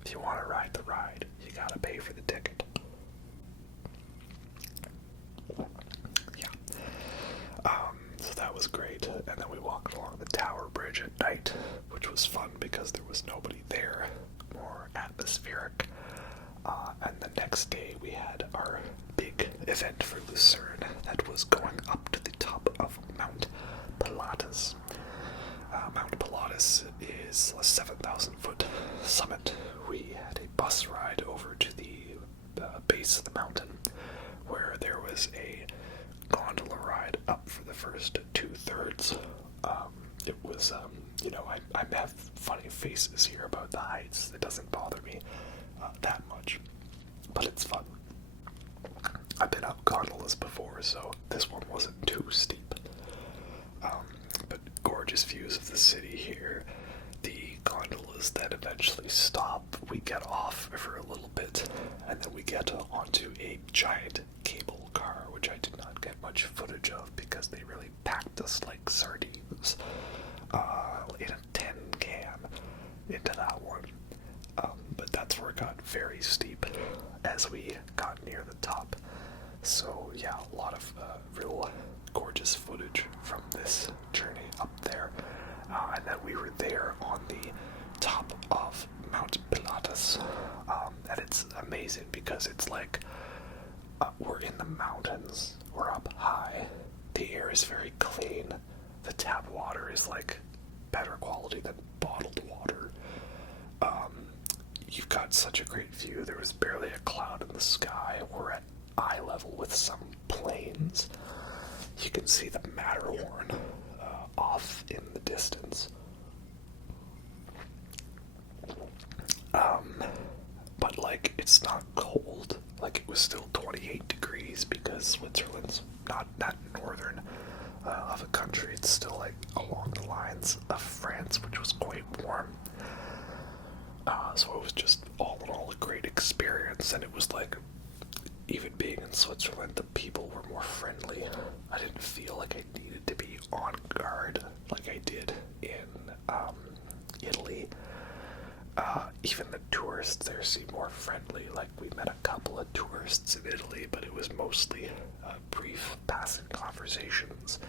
If you want to ride the ride, you gotta pay for the ticket. Yeah. So that was great, and then we walked along the Tower Bridge at night, which was fun because there was nobody there, more atmospheric. And the next day we had our big event for Lucerne that was going up to the top of Mount Pilatus. Mount Pilatus is a 7,000-foot summit. We had a bus ride over to the base of the mountain where there was a gondola ride up for the first 2/3. It was, I have funny faces here about the heights. It doesn't bother me that much, but it's fun. I've been up gondolas before, so this one wasn't too steep. But gorgeous views of the city here. The gondolas that eventually stop, we get off for a little bit, and then we get onto a giant cable car, which I did not get much footage of because they really packed us like sardines in a tin can into that one. But that's where it got very steep as we got near the top. So yeah, a lot of real gorgeous footage from this journey up there. And then we were there on the top of Mount Pilatus. And it's amazing because it's like we're in the mountains, we're up high, the air is very clean, the tap water is like better quality than bottled water. You've got such a great view. There was barely a cloud in the sky. We're at eye level with some plains. You can see the Matterhorn off in the distance. But like, it's not cold. Like, it was still 28 degrees because Switzerland's not that northern of a country. It's still like along the lines of France, which was quite warm. So it was just all in all a great experience, and it was like, even being in Switzerland, the people were more friendly. I didn't feel like I needed to be on guard like I did in Italy. Even the tourists there seemed more friendly. Like, we met a couple of tourists in Italy, but it was mostly brief passing conversations.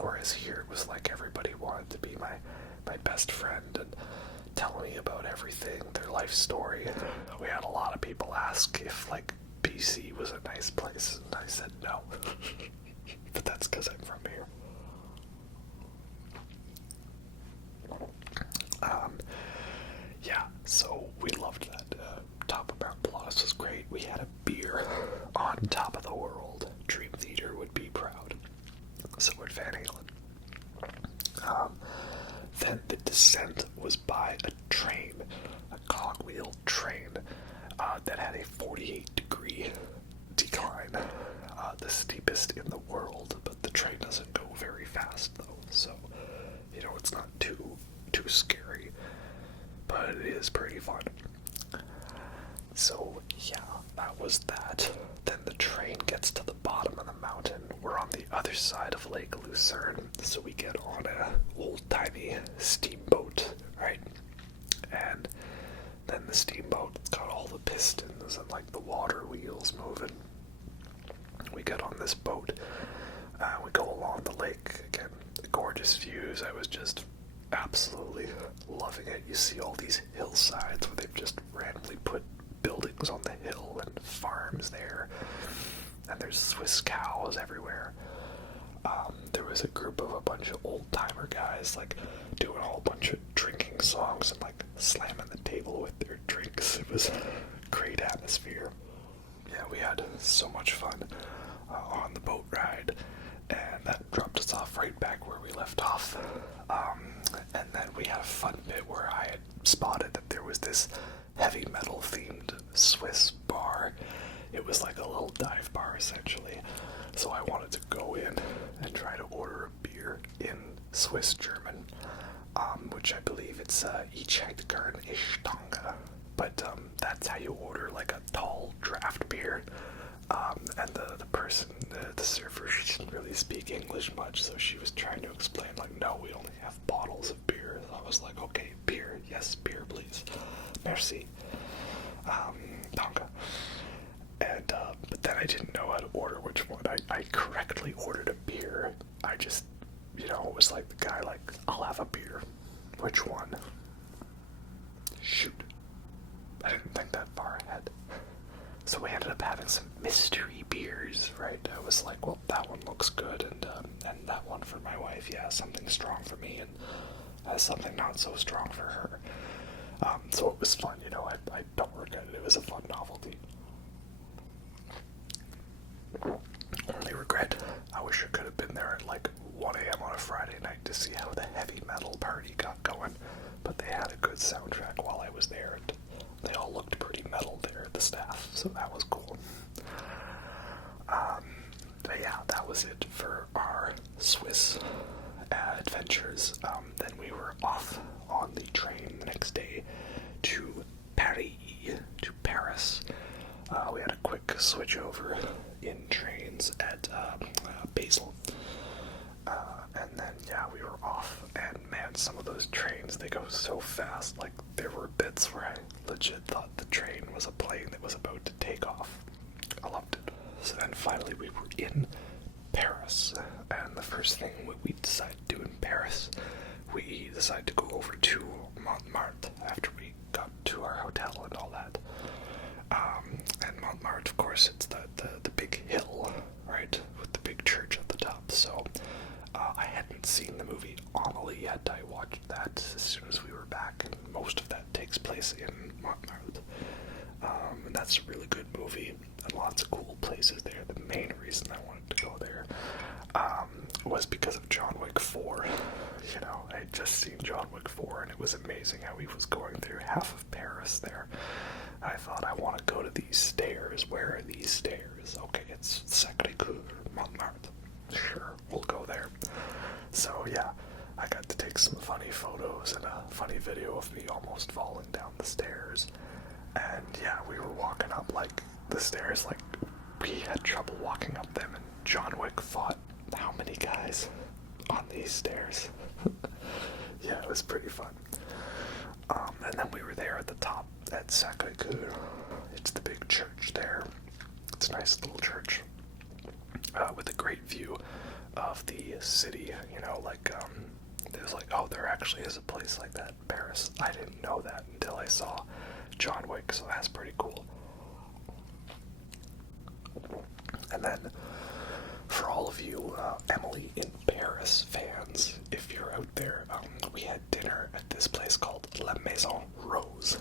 Whereas here it was like everybody wanted to be my best friend and telling me about everything, their life story. We had a lot of people ask if, like, BC was a nice place, and I said no. But that's because I'm from here. Yeah, so we loved that. Top of Mount Pilatus was great. We had a beer on top of the world. Dream Theater would be proud. So would Van Halen. Then the descent was by a train, a cogwheel train, that had a 48-degree decline, the steepest in the world, but the train doesn't go very fast though, so, it's not too scary, but it is pretty fun. So, yeah, that was that. Then the train gets to the bottom of the mountain. We're on the other side of Lake Lucerne, so we get on a old-timey steamboat, right? And then the steamboat's got all the pistons and, like, the water wheels moving. We get on this boat. We go along the lake. Again, gorgeous views. I was just absolutely loving it. You see all these hillsides where they've just randomly put buildings on the hill and farms there, and there's Swiss cows everywhere. There was a group of a bunch of old-timer guys, like, doing a whole bunch of drinking songs and, like, slamming the table with their drinks. It was a great atmosphere. Yeah, we had so much fun on the boat ride, and that dropped us off right back where we left off. And then we had a fun bit where I had spotted that there was this heavy metal themed Swiss bar. It was like a little dive bar essentially. So I wanted to go in and try to order a beer in Swiss German, which I believe it's Ich hätte gern eine Stange. But that's how you order like a tall draft beer. And the person, the server, she didn't really speak English much, so she was trying to explain, like, no, we only have bottles of beer. So I was like, okay, beer, yes, beer, please. Merci. Danke. And, but then I didn't know how to order which one. I correctly ordered a beer. I just, it was like the guy, like, I'll have a beer. Which one? Shoot. I didn't think that far ahead. So we ended up having some mystery beers, right? I was like, well, that one looks good, and that one for my wife, yeah, something strong for me, and something not so strong for her. So it was fun, I don't regret it. It was a fun novelty. Only regret, I wish I could have been there at like 1 a.m. on a Friday night to see how the heavy metal party got going, but they had a good soundtrack while I was there, and they all looked pretty metal there, the staff, so that was cool. But yeah, that was it for our Swiss adventures. Then we were off on the train the next day to Paris. We had a quick switch over in trains at Basel. And then, yeah, we were off, and man, some of those trains, they go so fast. Like, there were bits where I legit thought the train was a plane that was about to take off. I loved it. So then finally we were in Paris, and the first thing we decided to do in Paris, we decided to go over to Montmartre after we got to our hotel and all that. And Montmartre, of course, it's the big hill, right, with the big church at the top. So I hadn't seen the movie Amelie yet. I watched that as soon as we were back, and most of that takes place in Montmartre. And that's a really good movie, and lots of cool places there. The main reason I wanted to go there was because of John Wick 4. I had just seen John Wick 4, and it was amazing how he was going through half of Paris there. I thought, I want to go to these stairs. Where are these stairs? Okay, it's Sacré-Cœur, Montmartre. Sure, we'll go there. So yeah, I got to take some funny photos and a funny video of me almost falling down the stairs. And yeah, we were walking up like the stairs, like we had trouble walking up them, and John Wick fought how many guys on these stairs? Yeah, it was pretty fun. And then we were there at the top at Sacré-Cœur. It's the big church there. It's a nice little church with a great view of the city. There's like, oh, they're actually is a place like that in Paris. I didn't know that until I saw John Wick, so that's pretty cool. And then, for all of you Emily in Paris fans, if you're out there, we had dinner at this place called La Maison Rose.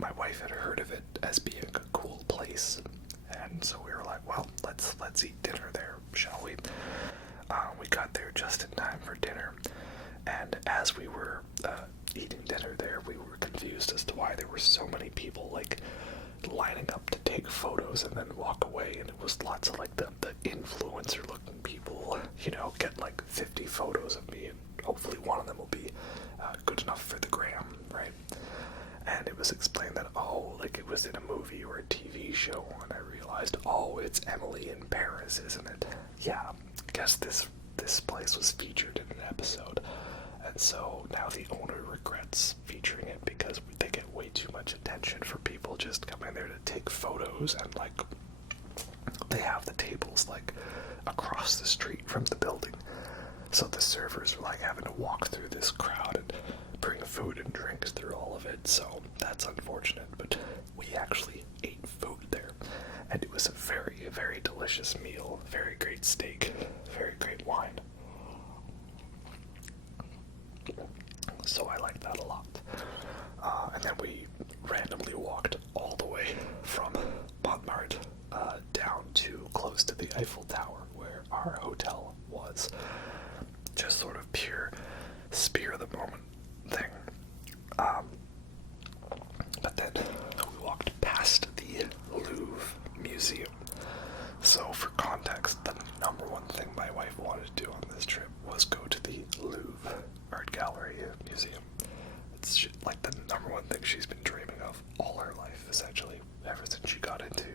My wife had heard of it as being a cool place, and so we were like, well, let's eat dinner there, shall we? We got there just in time for dinner, and as we were eating dinner there, we were confused as to why there were so many people, like, lining up to take photos and then walk away, and it was lots of, like, the influencer looking people, you know, get like 50 photos of me, and hopefully one of them will be good enough for the gram, right? And it was explained that, oh, like, it was in a movie or a TV show, and I realized, oh, it's Emily in Paris, isn't it? Yeah, I guess this place was featured in an episode, and so now the owner regrets featuring it because they get way too much attention for people just coming there to take photos, and, like, they have the tables, like, across the street from the building, so the servers are, like, having to walk through this crowd and bring food and drinks through all of it, so that's unfortunate, but we actually ate food there, and it was a very, very delicious meal, very great steak, very great wine. So I like that a lot. And then we randomly walked all the way from Montmartre down to close to the Eiffel Tower, where our hotel was. Just sort of pure spear of the moment thing. But then we walked past the Louvre Museum. So for context, the number one thing my wife wanted to do on this trip was go to the Louvre Art Gallery Museum. It's like the number one thing she's been dreaming of all her life, essentially, ever since she got into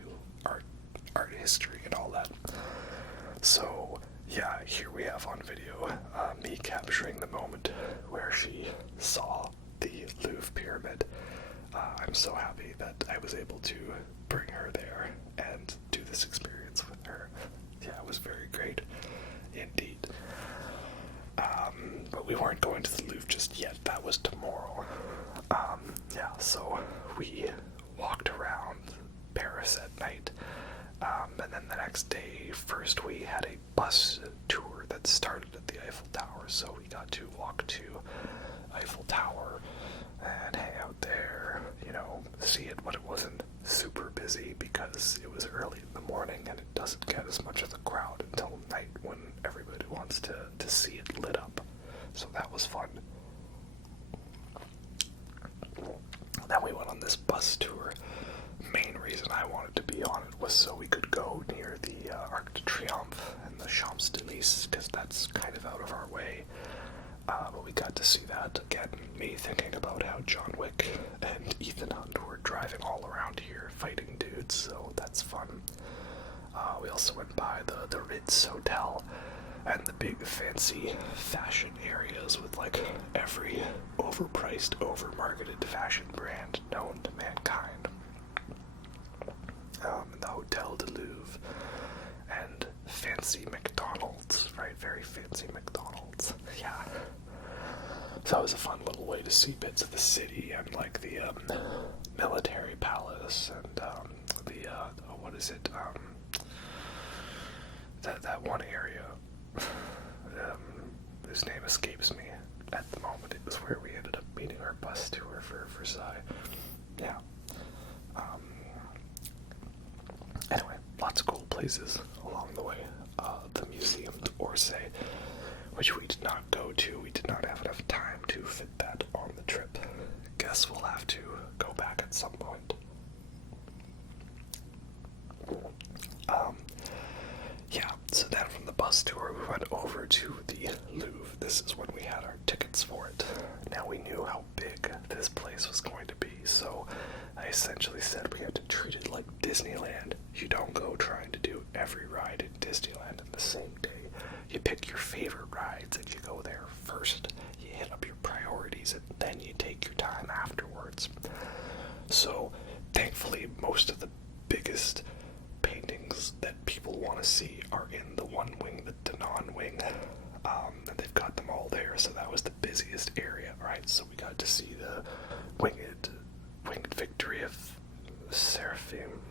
art history and all that. So yeah, here we have on video me capturing the moment where she saw the Louvre Pyramid. I'm so happy that I was able to bring her there and do this experience with her. Yeah, it was very great indeed. But we weren't going to the Louvre just yet. That was tomorrow. Yeah, so we walked around Paris at night. And then the next day, first we had a bus tour that started at the Eiffel Tower. So we got to walk to Eiffel Tower and hang out there, you know, see it when it wasn't super busy because it was early in the morning and it doesn't get as much of the crowd until night when everybody wants to see it lit up. So that was fun. Then we went on this bus tour. Main reason I wanted to be on it was so we could go near the Arc de Triomphe and the Champs-Élysées, because that's kind of out of our way. But we got to see that. Again, me thinking about how John Wick and Ethan Hunt were driving all around here fighting dudes, so that's fun. We also went by the Ritz Hotel and the big fancy fashion areas with, like, every overpriced, over-marketed fashion brand known to mankind. The Hotel de Louvre and fancy McDonald's, right? Very fancy McDonald's. Yeah. So it was a fun little way to see bits of the city and, like, the military palace and what is it? That one area whose name escapes me at the moment. It was where we ended up meeting our bus tour for Versailles. Yeah. Anyway, lots of cool places along the way. The Museum d'Orsay, which we did not go to. We did not have enough time to fit that on the trip. Guess we'll have to go back at some point. Yeah, so then from the bus tour, we went over to the Louvre. This is when we had our tickets for it. Now we knew how big this place was going to be, so I essentially said we had to treat it like Disneyland. You don't go trying to do every ride in Disneyland in the same day. You pick your favorite rides and you go there first. You hit up your priorities and then you take your time afterwards. So, thankfully, most of the biggest paintings that people want to see are in the one wing, the Denon wing, and they've got them all there, so that was the busiest area, right? So we got to see the winged victory of Seraphim,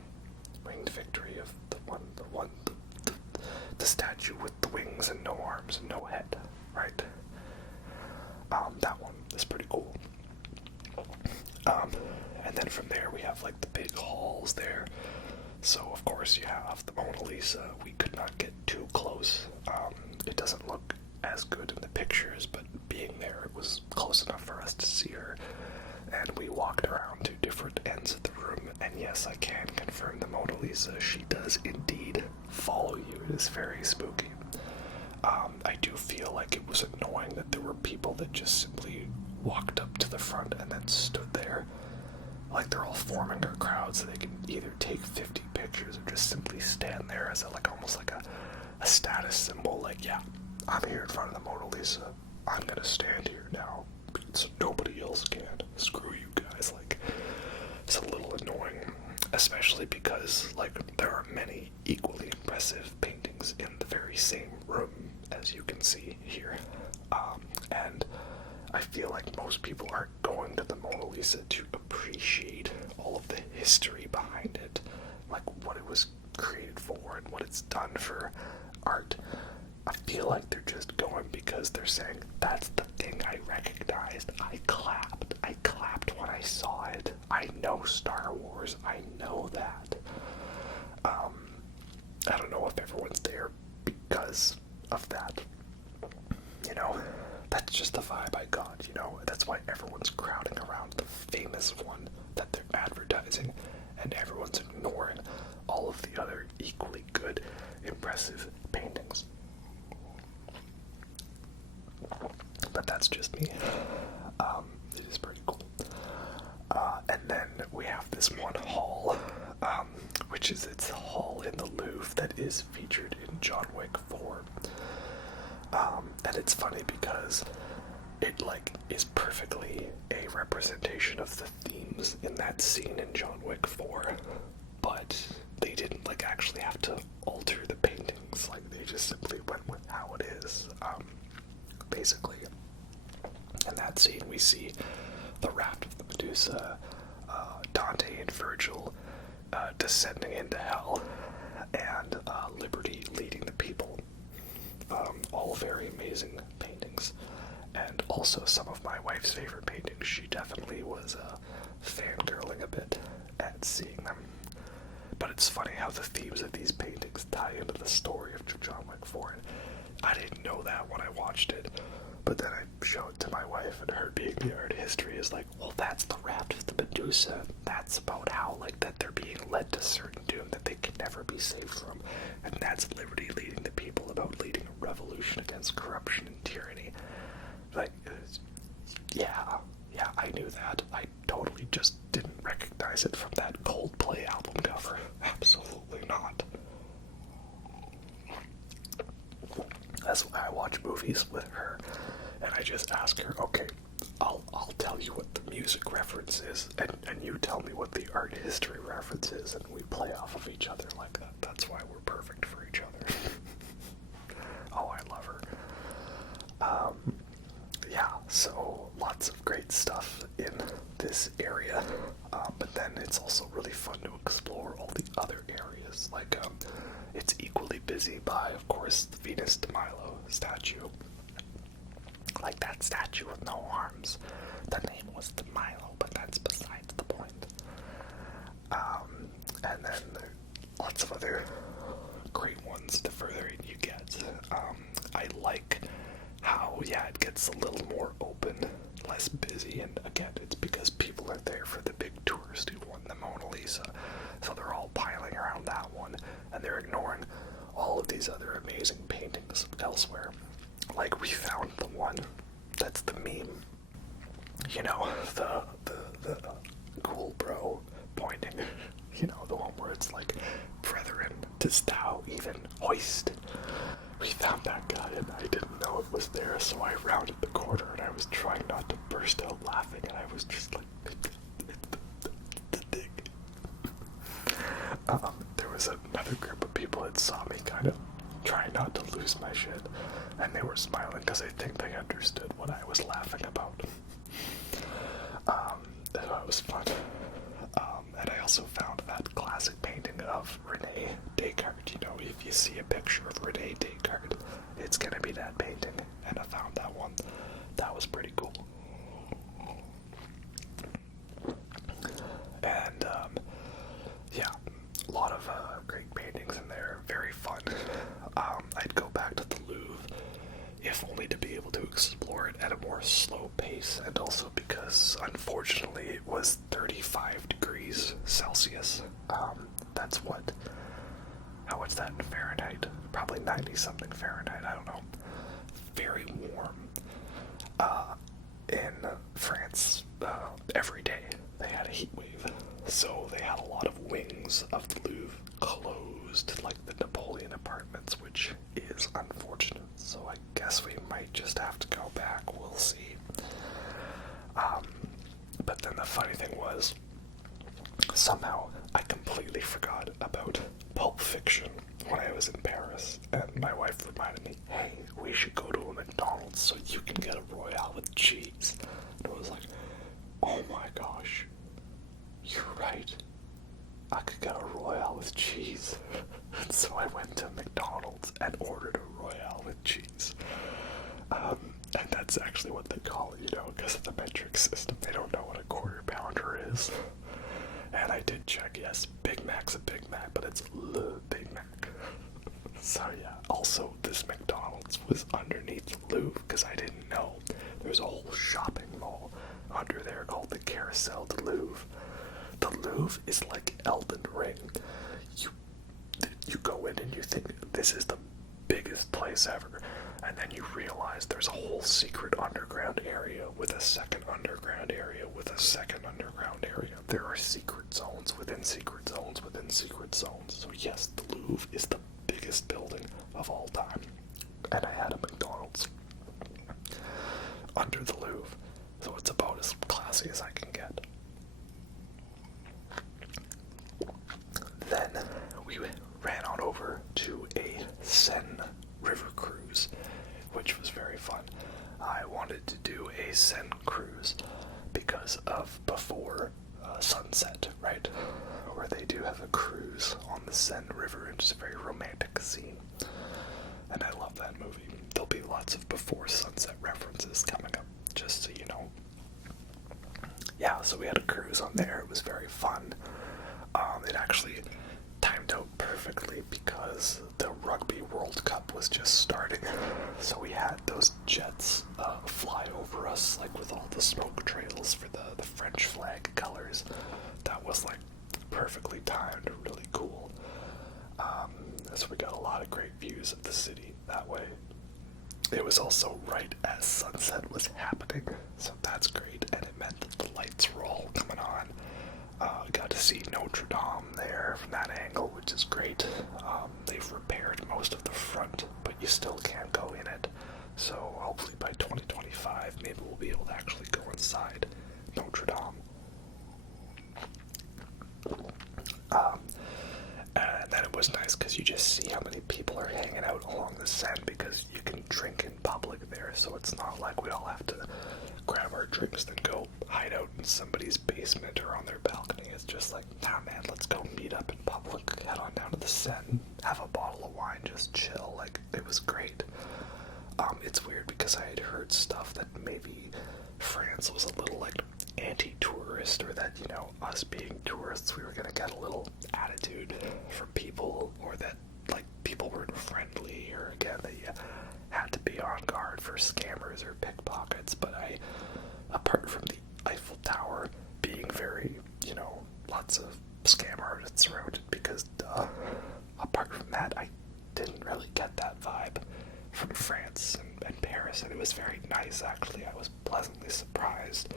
winged victory of the statue with the wings and no arms and no head, right? That one is pretty cool. And then from there we have like the big halls there. So of course you have the Mona Lisa. We could not get too close. It doesn't look as good in the pictures, but being there, it was close enough for us to see her. And we walked around to different ends of the room, and yes, I can confirm the Mona Lisa, she does indeed follow you. It is very spooky. I do feel like it was annoying that there were people that just simply walked up to the front and then stood there. Like they're all forming a crowd so they can either take 50 pictures or just simply stand there as almost like a status symbol. Like, yeah, I'm here in front of the Mona Lisa. I'm gonna stand here now so nobody else can. Screw you guys. Like, it's a little annoying, especially because like there are many equally impressive paintings in the very same room as you can see here. And I feel like most people aren't going to the Mona Lisa to appreciate all of the history behind it, like what it was created for and what it's done for art. I feel like they're just going because they're saying, that's the thing I recognized. I clapped when I saw it. I know Star Wars. I know that. I don't know if everyone's there because of that. You know, that's just the vibe I got, you know. That's why everyone's crowding around the famous one that they're advertising, and everyone's ignoring all of the other equally good, impressive paintings. But that's just me. It is pretty cool. And then we have this one hall, which is its hall in the Louvre that is featured in John Wick 4. And it's funny because it like is perfectly a representation of the themes in that scene in John Wick 4, but they didn't like actually have to alter the paintings. Like they just simply went with how it is. Basically, in that scene we see the raft of the Medusa, Dante and Virgil descending into hell, and Liberty leading the people. All very amazing paintings, and also some of my wife's favorite paintings. She definitely was fangirling a bit at seeing them. But it's funny how the themes of these paintings tie into the story of John Wick 4. I didn't know that when I watched it, but then I showed it to my wife, and her being the art history is like, well, that's the raft of the Medusa. That's about how, like, that they're being led to certain doom that they can never be saved from. And that's Liberty leading the people, about leading a revolution against corruption and tyranny. Like, yeah, I knew that. I totally just didn't recognize it from that Coldplay album cover. Absolutely not. That's why I watch movies with her, and I just ask her, okay, I'll tell you what the music reference is, and you tell me what the art history reference is, and we play off of each other like that. That's why we're perfect for each other. Oh, I love her. Yeah, so lots of great stuff in this area, but then it's also really fun to explore all the other areas. Like, it's equally busy by, of course, the Venus de Milo statue. Like that statue with no arms. The name was de Milo, but that's besides the point. And then lots of other great ones the further in you get. I like how, yeah, it gets a little more open, less busy, and again, it's because people are there for the big touristy one, the Mona Lisa, so they're all piling around that one, and they're ignoring all of these other amazing paintings elsewhere. Like, we found the one that's the meme, you know, the cool bro pointing, you know, the one where it's like, brethren, dost thou even hoist? We found that guy, and I didn't know it was there, so I rounded the corner, and I was trying not to burst out laughing, and I was just like, the thing. There was another group of people that saw me kind of trying not to lose my shit. And they were smiling because I think they understood what I was laughing about. So it was fun. And I also found that classic painting of Rene Descartes. You know, if you see a picture of Rene Descartes, it's gonna be that painting. And I found that one. That was pretty cool. And, yeah, a lot of great paintings in there. Very fun. I'd go back to the Louvre, if only to be able to explore it at a more slow pace, and also because, unfortunately, it was 35 degrees Celsius. That's what? What's that in Fahrenheit? Probably 90-something Fahrenheit, I don't know. Very warm. In France, every day they had a heat wave, so they had a lot of wings of the Louvre closed, like the Napoleon Apartments, which is unfortunate. So I guess we might just have to go back. We'll see. But then the funny thing was, somehow I completely forgot about Pulp Fiction when I was in Paris, and my wife reminded me, hey, we should go to a McDonald's so you can get a Royale with cheese. And I was like, oh my gosh, you're right. I could get a Royale with cheese. And so I went to McDonald's and ordered a Royale with cheese. And that's actually what they call it, you know, because of the metric system. They don't know what a quarter pounder is. And I did check, yes, Big Mac's a Big Mac, but it's Le Big Mac. So yeah, also this McDonald's was underneath the Louvre, because I didn't know. There's a whole shopping mall under there called the Carousel de Louvre. The Louvre is like Elden Ring. You go in and you think this is the biggest place ever, and then you realize there's a whole secret underground area with a second underground area with a second underground area. There are secret zones within secret zones within secret zones. So yes, the Louvre is the biggest building of all time. And I had a McDonald's under the Louvre, so it's about as classy as I can get. Then we ran on over to a Seine river cruise, which was very fun. I wanted to do a Seine cruise because of Before Sunset, right? Where they do have a cruise on the Seine River, and it's a very romantic scene. And I love that movie. There'll be lots of Before Sunset references coming up, just so you know. Yeah, so we had a cruise on there. It was very fun. It actually timed out perfectly because the Rugby World Cup was just starting. So we had those jets fly over us, like with all the smoke trails for the French flag colors. That was like perfectly timed, really cool. So we got a lot of great views of the city that way. It was also right as sunset was happening, so that's great, and it meant that the lights were all coming on. Got to see Notre Dame there from that angle, which is great. They've repaired most of the front, but you still can't go in it. So hopefully by 2025, maybe we'll be able to actually go inside Notre Dame. And then it was nice because you just see how many people are hanging out along the Seine, because you can drink in public there, so it's not like we all have to grab our drinks then go hide out in somebody's basement or on their balcony. It's just like, nah man, let's go meet up in public, head on down to the Seine, have a bottle of wine, just chill. Like, it was great. It's weird because I had heard stuff that maybe France was a little like anti-tourist, or that, you know, us being tourists, we were gonna get a little attitude from people, or that like people weren't friendly, or again that you had to be on guard for scammers or pickpockets. But apart from the Eiffel Tower being very, you know, lots of scam artists around it, because duh, apart from that, I didn't really get that vibe from France and Paris, and it was very nice actually. I was pleasantly surprised.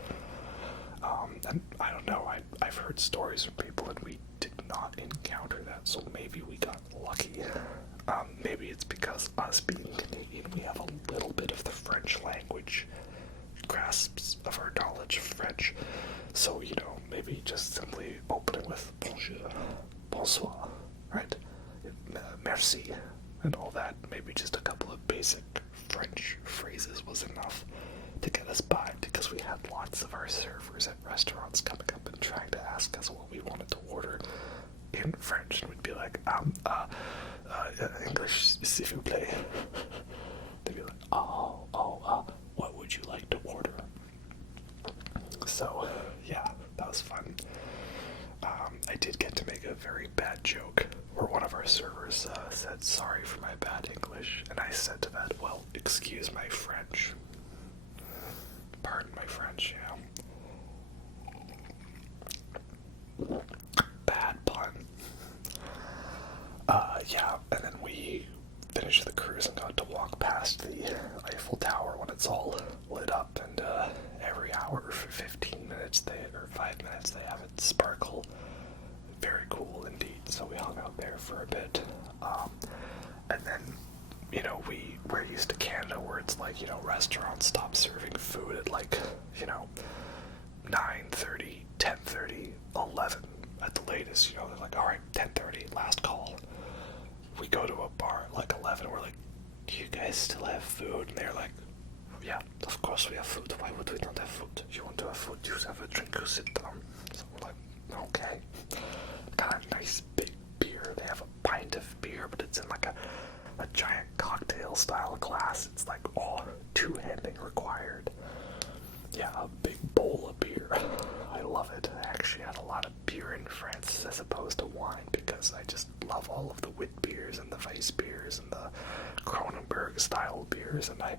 And I don't know, I've heard stories from people and we did not encounter that, so maybe we got lucky. Maybe it's because us being Canadian, we have a little bit of the French language, grasps of our knowledge of French. So, you know, maybe just simply opening with bonjour, bonsoir, right? Merci. and all that. Maybe just a couple of basic French phrases was enough to get us by, because we had lots of our servers at restaurants coming up and trying to ask us what we wanted to order in French, and we'd be like, English, s'il vous plaît. They'd be like, what would you like to order? So, yeah, that was fun. I did get to make a very bad joke where one of our servers said, sorry for my bad English, and I said to that, well, excuse my French. Pardon my French, Bad pun. Yeah, and then we finished the cruise and got to walk past the Eiffel Tower when it's all lit up, and every hour for 15 minutes, or 5 minutes, they have it sparkle. Very cool indeed. So we hung out there for a bit, and then, we're used to Canada where it's like, restaurants stop serving food at like, 9:30, 10:30, 11 at the latest. They're like, all right, 10:30, last call. We go to a bar at like 11. We're like, do you guys still have food? And they're like, yeah, of course we have food. Why would we not have food? You want to have food, you have a drink, you sit down. So we're like, okay. Got a nice big beer. They have a pint of beer, but it's in like a giant cocktail style glass. It's like two-handing required. Yeah, a big bowl of beer. I love it. I actually had a lot of beer in France as opposed to wine, because I just love all of the wit beers and the Weiss beers and the Kronenberg style beers, and I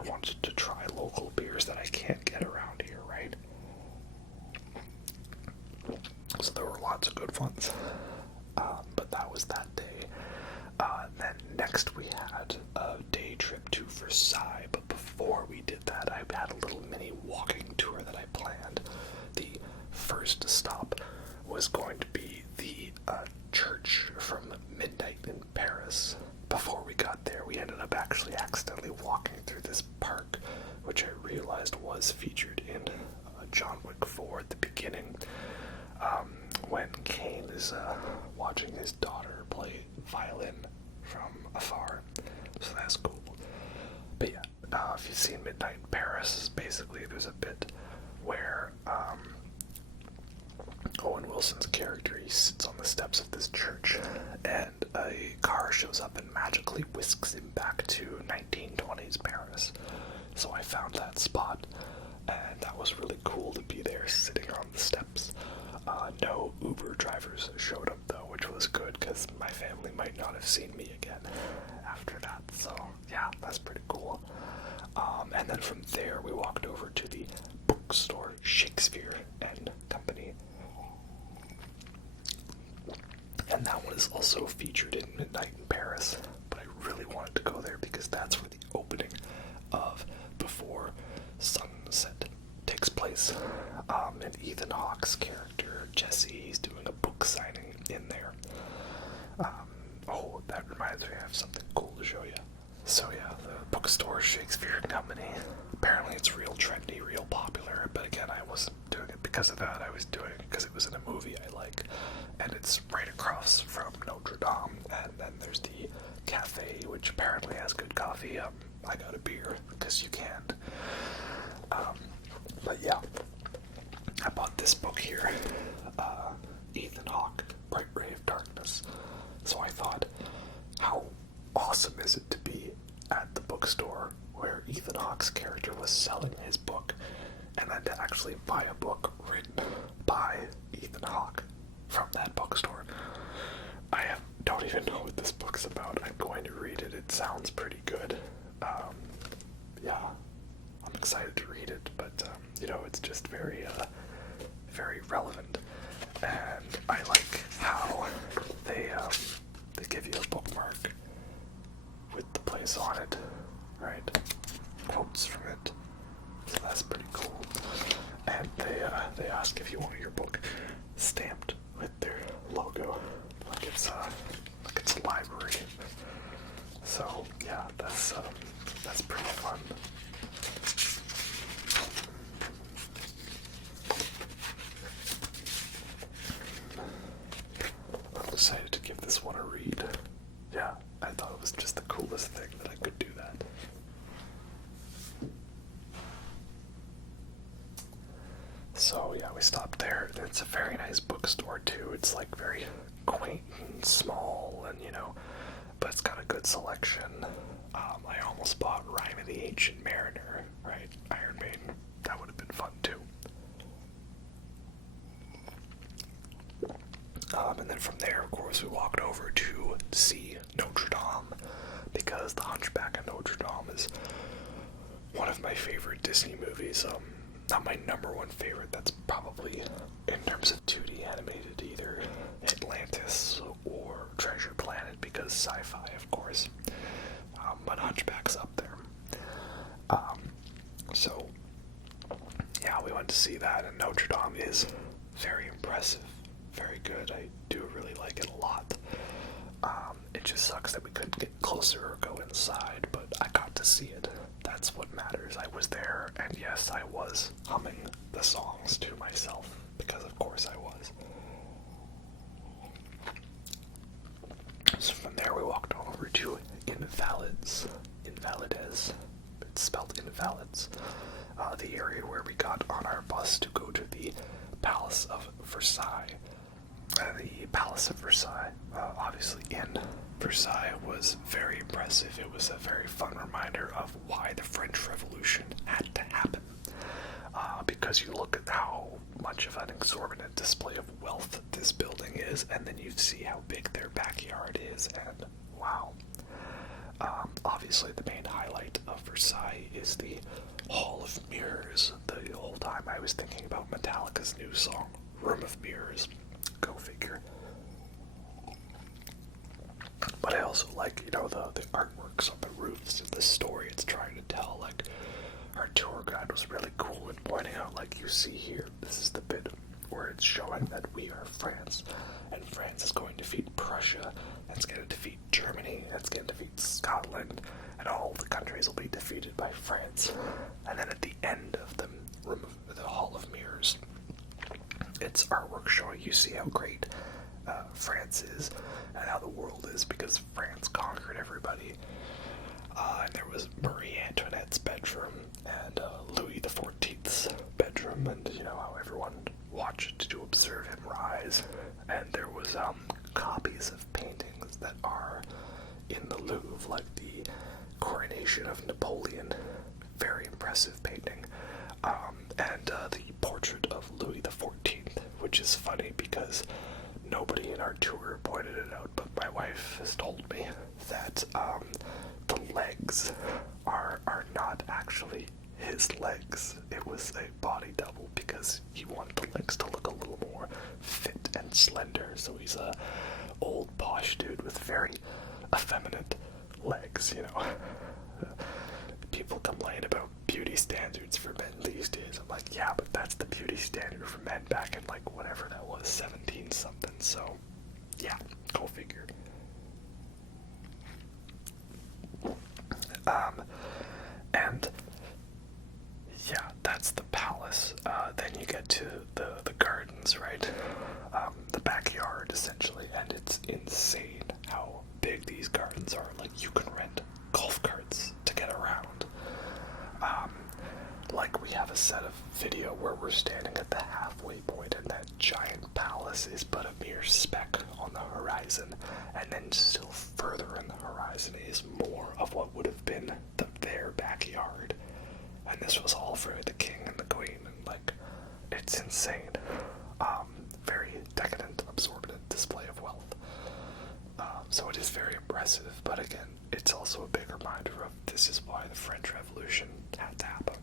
wanted to try local beers that I can't get around here, right? So there were lots of good ones, but that was that day. Then next we had a day trip to Versailles, but before we did that, I had a little mini walking tour that I planned. The first stop was going to be the church from midnight in Paris. Before we got there, we ended up actually accidentally walking through this park, which I realized was featured in John Wick 4 at the beginning, when Kane is watching his daughter play violin from afar. So that's cool. But yeah, if you've seen Midnight in Paris, basically there's a bit where Owen Wilson's character, he sits on the steps of this church, and a car shows up and magically whisks him back to 1920s Paris. So I found that spot, and that was really cool to be there sitting on the steps. No Uber drivers showed up though, which was good, because my family might not have seen me again after that. So yeah, that's pretty cool. And then from there we walked over to the bookstore, Shakespeare and Company. And that one is also featured in Midnight in Paris, but I really wanted to go there because that's where the opening of Before Sunset takes place. And Ethan Hawke's character, Jesse, he's doing a book signing in there. That reminds me, I have something cool to show you. So yeah, the bookstore, Shakespeare and Company, apparently it's real trendy, real popular, but again, I wasn't doing it because of that. I was doing it because it was in a movie I like, and it's right across from Notre Dame. And then there's the cafe, which apparently has good coffee. I got a beer because you can't. But yeah, I bought this book here, Ethan Hawke, Bright Ray of Darkness. So I thought, how awesome is it to be at the bookstore where Ethan Hawke's character was selling his book, and then to actually buy a book written by Ethan Hawke from that bookstore. Don't even know what this book's about. I'm going to read it. It sounds pretty good. Yeah, I'm excited to read it, but it's just very relevant, and I like how they give you a bookmark with the place on it, right? Quotes from it. So that's pretty cool. And they ask if you want your book stamped with their logo, like it's a library. So yeah, that's pretty fun. I'm excited to give this one a read. Yeah, I thought it was just we stopped there. It's a very nice bookstore too. It's like very quaint and small, and but it's got a good selection. I almost bought Rhyme of the Ancient Mariner, right? Iron Maiden. That would have been fun too. And then from there, of course, we walked over to see Notre Dame, because The Hunchback of Notre Dame is one of my favorite Disney movies. Not my number one favorite. That's probably, in terms of 2D animated, either Atlantis or Treasure Planet, because sci-fi, of course. But Hunchback's up there. So, yeah, we went to see that, and Notre Dame is very impressive. Very good. I do really like it a lot. It just sucks that we couldn't get closer or go inside, but I got to see it. That's what matters. I was there, and yes, I was humming the songs to myself, because of course I was. So from there we walked over to Invalides. It's spelled Invalides. The area where we got on our bus to go to the Palace of Versailles. The Palace of Versailles, obviously in Versailles, was very impressive. It was a very fun reminder of why the French Revolution had to happen. Because you look at how much of an exorbitant display of wealth this building is, and then you see how big their backyard is, and wow. Obviously the main highlight of Versailles is the Hall of Mirrors. The whole time I was thinking about Metallica's new song, Room of Mirrors. Go figure. But I also like, the artworks on the roofs of the story it's trying to tell. Like, our tour guide was really cool in pointing out, like, you see here, this is the bit where it's showing that we are France, and France is going to defeat Prussia, and it's going to defeat Germany, and it's going to defeat Scotland, and all the countries will be defeated by France. And then at the end of the Hall of Mirrors, it's artwork showing you see how great France is and how the world is, because France conquered everybody. And there was Marie Antoinette's bedroom and Louis XIV's bedroom, and how everyone watched to observe him rise. And there was copies of paintings that are in the Louvre, like the Coronation of Napoleon, very impressive painting. And the portrait of Louis XIV, which is funny because nobody in our tour pointed it out, but my wife has told me that the legs are not actually his legs. It was a body double because he wanted the legs to look a little more fit and slender, so he's a old posh dude with very effeminate legs, People complain about beauty standards for men these days. I'm like, yeah, but that's the beauty standard for men back in, like, whatever that was, 17 something, so, yeah, go figure. And, yeah, that's the palace. Then you get to the gardens, right? The backyard, essentially, and it's insane how big these gardens are. Like, you can rent golf carts to get around. Like, we have a set of video where we're standing at the halfway point and that giant palace is but a mere speck on the horizon, and then still further in the horizon is more of what would have been their backyard. And this was all for the king and the queen, and, like, it's insane. Very decadent, absorbent display of wealth. So it is very impressive, but again, it's also a big reminder of this is why the French Revolution had to happen.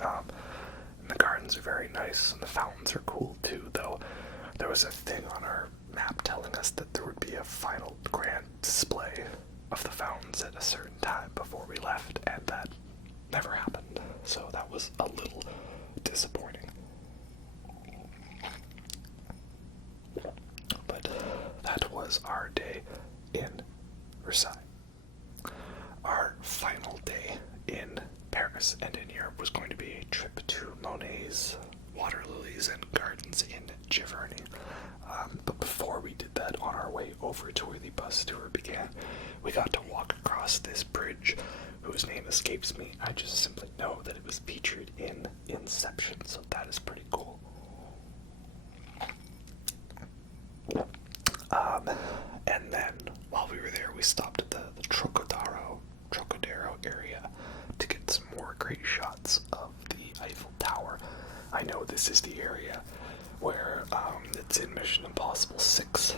And the gardens are very nice, and the fountains are cool too, though there was a thing on our map telling us that there would be a final grand display of the fountains at a certain time before we left, and that never happened, so that was a little disappointing. But that was our day in Versailles. Our final day in Paris and in Europe was going to be a trip to Monet's Water Lilies and Gardens in Giverny. But before we did that, on our way over to where the bus tour began, we got to walk across this bridge whose name escapes me. I just simply know that it was featured in Inception, so that is pretty shots of the Eiffel Tower. I know this is the area where it's in Mission Impossible 6.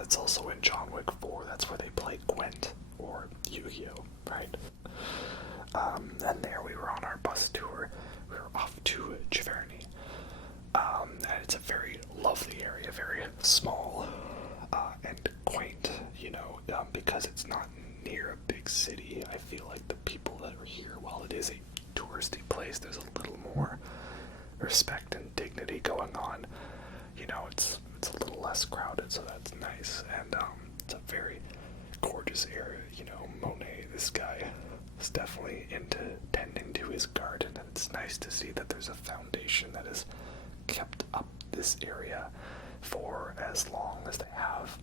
It's also in John Wick 4. That's where they play Gwent or Yu-Gi-Oh, right? And there we were on our bus tour. We were off to Giverny. And it's a very lovely area, very small and quaint, because it's not near a big city. I feel like the people that are here, while it is a touristy place, there's a little more respect and dignity going on. It's a little less crowded, so that's nice. And it's a very gorgeous area. Monet, this guy, is definitely into tending to his garden, and it's nice to see that there's a foundation that has kept up this area for as long as they have.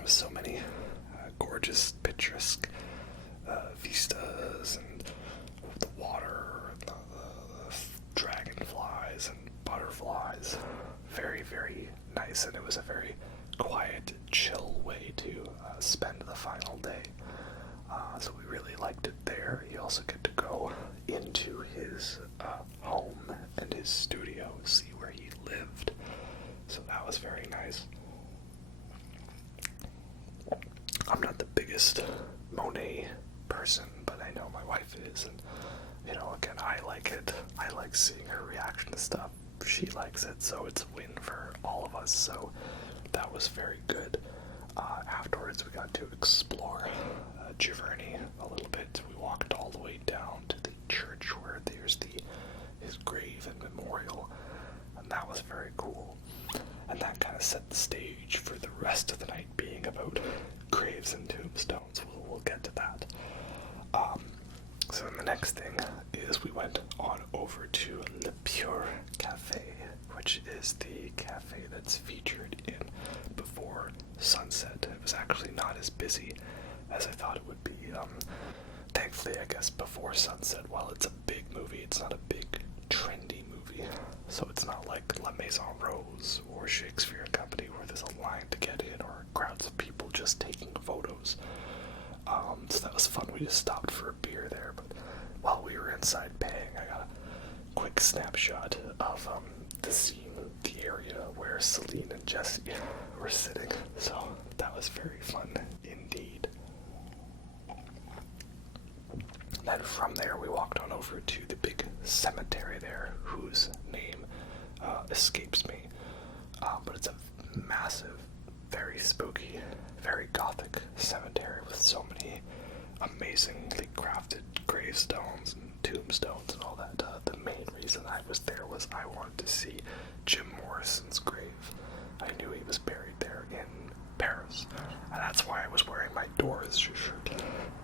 With so many gorgeous, picturesque vistas, and the water, the dragonflies and butterflies. Very, very nice, and it was a very quiet, chill way to spend the final day. So we really liked it there. You also get to go into his home and his studio, see where he lived. So that was very nice. I'm not the biggest Monet person, but I know my wife is, and again, I like it. I like seeing her reaction to stuff. She likes it, so it's a win for all of us. So that was very good. Afterwards, we got to explore Giverny a little bit. We walked all the way down to the church where there's his grave and memorial, and that was very cool. And that kind of set the stage for the rest of the night being about graves and tombstones. We'll get to that. So the next thing is we went on over to Le Pure Cafe, which is the cafe that's featured in Before Sunset. It was actually not as busy as I thought it would be. Thankfully, I guess Before Sunset, while it's a big movie, it's not a big trendy movie. So it's not like La Maison Rose or Shakespeare and Company where there's a line to get in or crowds of people just taking photos. So that was fun. We just stopped for a beer there, but while we were inside paying, I got a quick snapshot of the scene, the area where Celine and Jesse were sitting. So that was very fun indeed. Then from there we walked on over to the big cemetery there, whose name escapes me. But it's a massive, very spooky, very gothic cemetery with so many amazingly crafted gravestones and tombstones and all that. The main reason I was there was I wanted to see Jim Morrison's grave. I knew he was buried there in Paris, and that's why I was wearing my Doors shirt.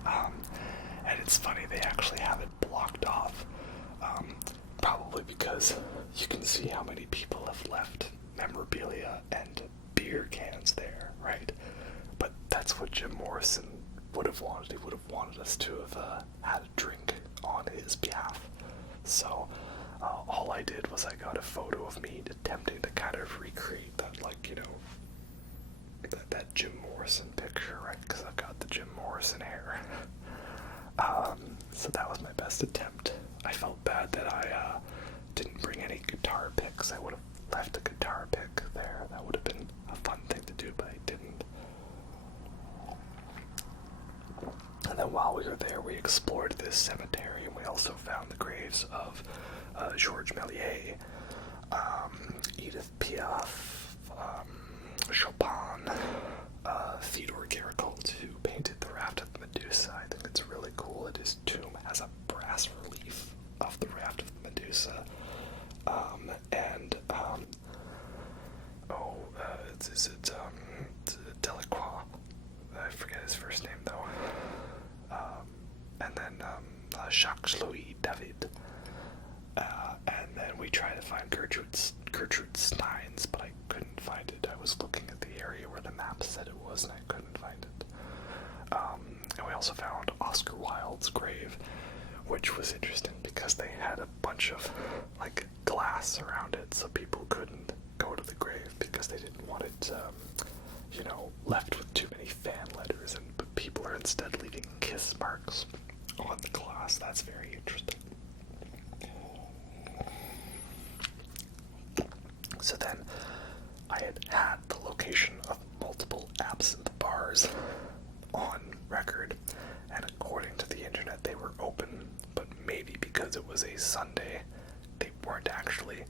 And it's funny, they actually have it blocked off, probably because you can see how many people have left memorabilia and beer cans there, right? But that's what Jim Morrison would have wanted. He would have wanted us to have had a drink on his behalf. So all I did was I got a photo of me attempting to kind of recreate that, that Jim Morrison picture, right? Because I've got the Jim Morrison hair. So that was my best attempt. I felt bad that I didn't bring any guitar picks. I would have left a guitar pick there. That would have been a fun thing to do, but I didn't. And then while we were there, we explored this cemetery, and we also found the graves of Georges Méliès, Edith Piaf, Chopin, Theodore Géricault, who painted the Raft of Medusa. I think it's really cool that his tomb has a brass relief of the Raft of Medusa. Delacroix. I forget his first name though. And then Jacques Louis David. And then we tried to find Gertrude Stein's, but I couldn't find it. I was looking at the area where the map said it was, and I couldn't find it. And we also found Oscar Wilde's grave, which was interesting because they had a bunch of glass around it, so people couldn't go to the grave because they didn't want it, left with too many fan letters, and people are instead leaving kiss marks on the glass. That's very interesting. So then I had the location of multiple absinthe bars on record, and according to the internet, they were open, but maybe because it was a Sunday, they weren't actually.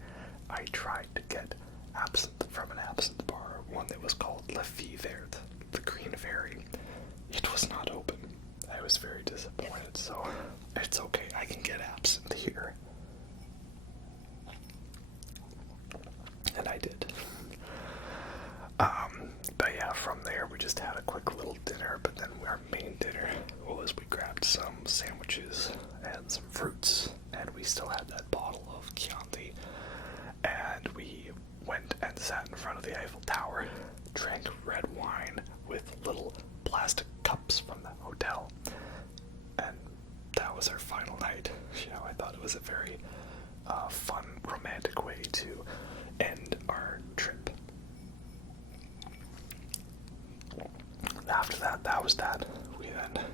I tried to get absinthe from an absinthe bar, one that was called La Fille Verte, the Green Fairy. It was not open. I was very disappointed, so it's okay, I can get absinthe here. And I did. But yeah, from there we just had a quick little dinner, but then our main dinner was we grabbed some sandwiches and some fruits, and we still had that bottle of Chianti, and we went and sat in front of the Eiffel Tower, drank red wine with little plastic cups from the hotel, and that was our final night. You know, I thought it was a very fun, romantic way to end our trip. After that, that was that. We then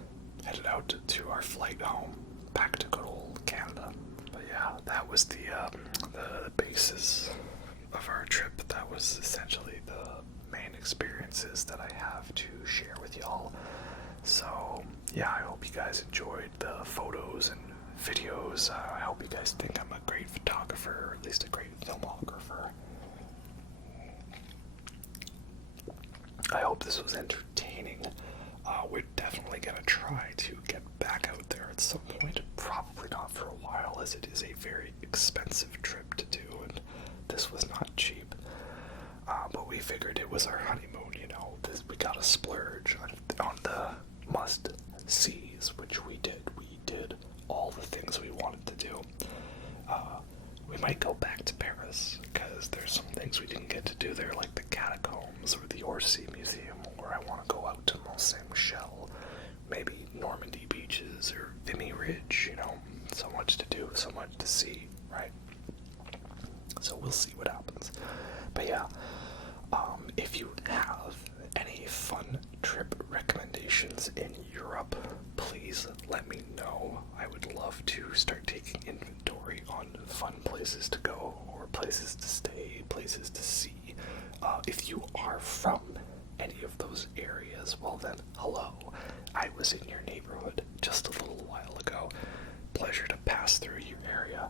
headed out to our flight home, back to good old Canada. But yeah, that was the basis of our trip. That was essentially the main experiences that I have to share with y'all. So yeah, I hope you guys enjoyed the photos and videos. I hope you guys think I'm a great photographer, or at least a great filmographer. I hope this was entertaining. We're definitely going to try to get back out there at some point. Probably not for a while, as it is a very expensive trip to do, and this was not cheap. But we figured it was our honeymoon, you know. We got to splurge on the must-sees, which we did. We did all the things we wanted to do. We might go back to Paris, because there's some things we didn't get to do there, like the catacombs or the Orsay Museum, or I want to go out to Mont Saint-Michel, maybe Normandy beaches or Vimy Ridge, you know, so much to do, so much to see, right? So we'll see what happens. But yeah, if you have any fun trip recommendations in Europe, please let me know. I would love to start taking inventory on fun places to go, or places to stay, places to see. If you are from any of those areas, well then, hello. I was in your neighborhood just a little while ago. Pleasure to pass through your area.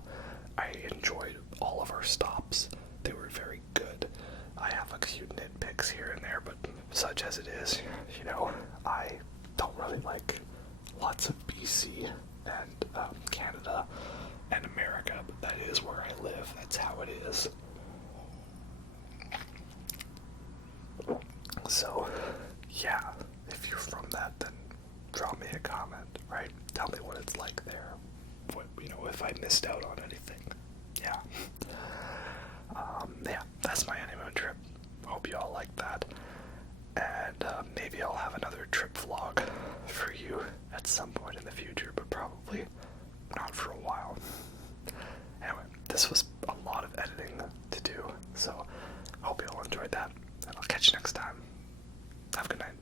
I enjoyed all of our stops. They were very good. I have a few nitpicks here and there, but such as it is, you know, I don't really like lots of BC and Canada and America, but that is where I live. That's how it is. So, yeah, if you're from that, then drop me a comment, right? Tell me what it's like there. What, you know, if I missed out on anything. Yeah. Yeah, that's my honeymoon trip. Hope you all like that. And maybe I'll have another trip vlog for you at some point in the future, but probably not for a while. Anyway, this was a lot of editing to do, so hope you all enjoyed that, and I'll catch you next time. Have a good night.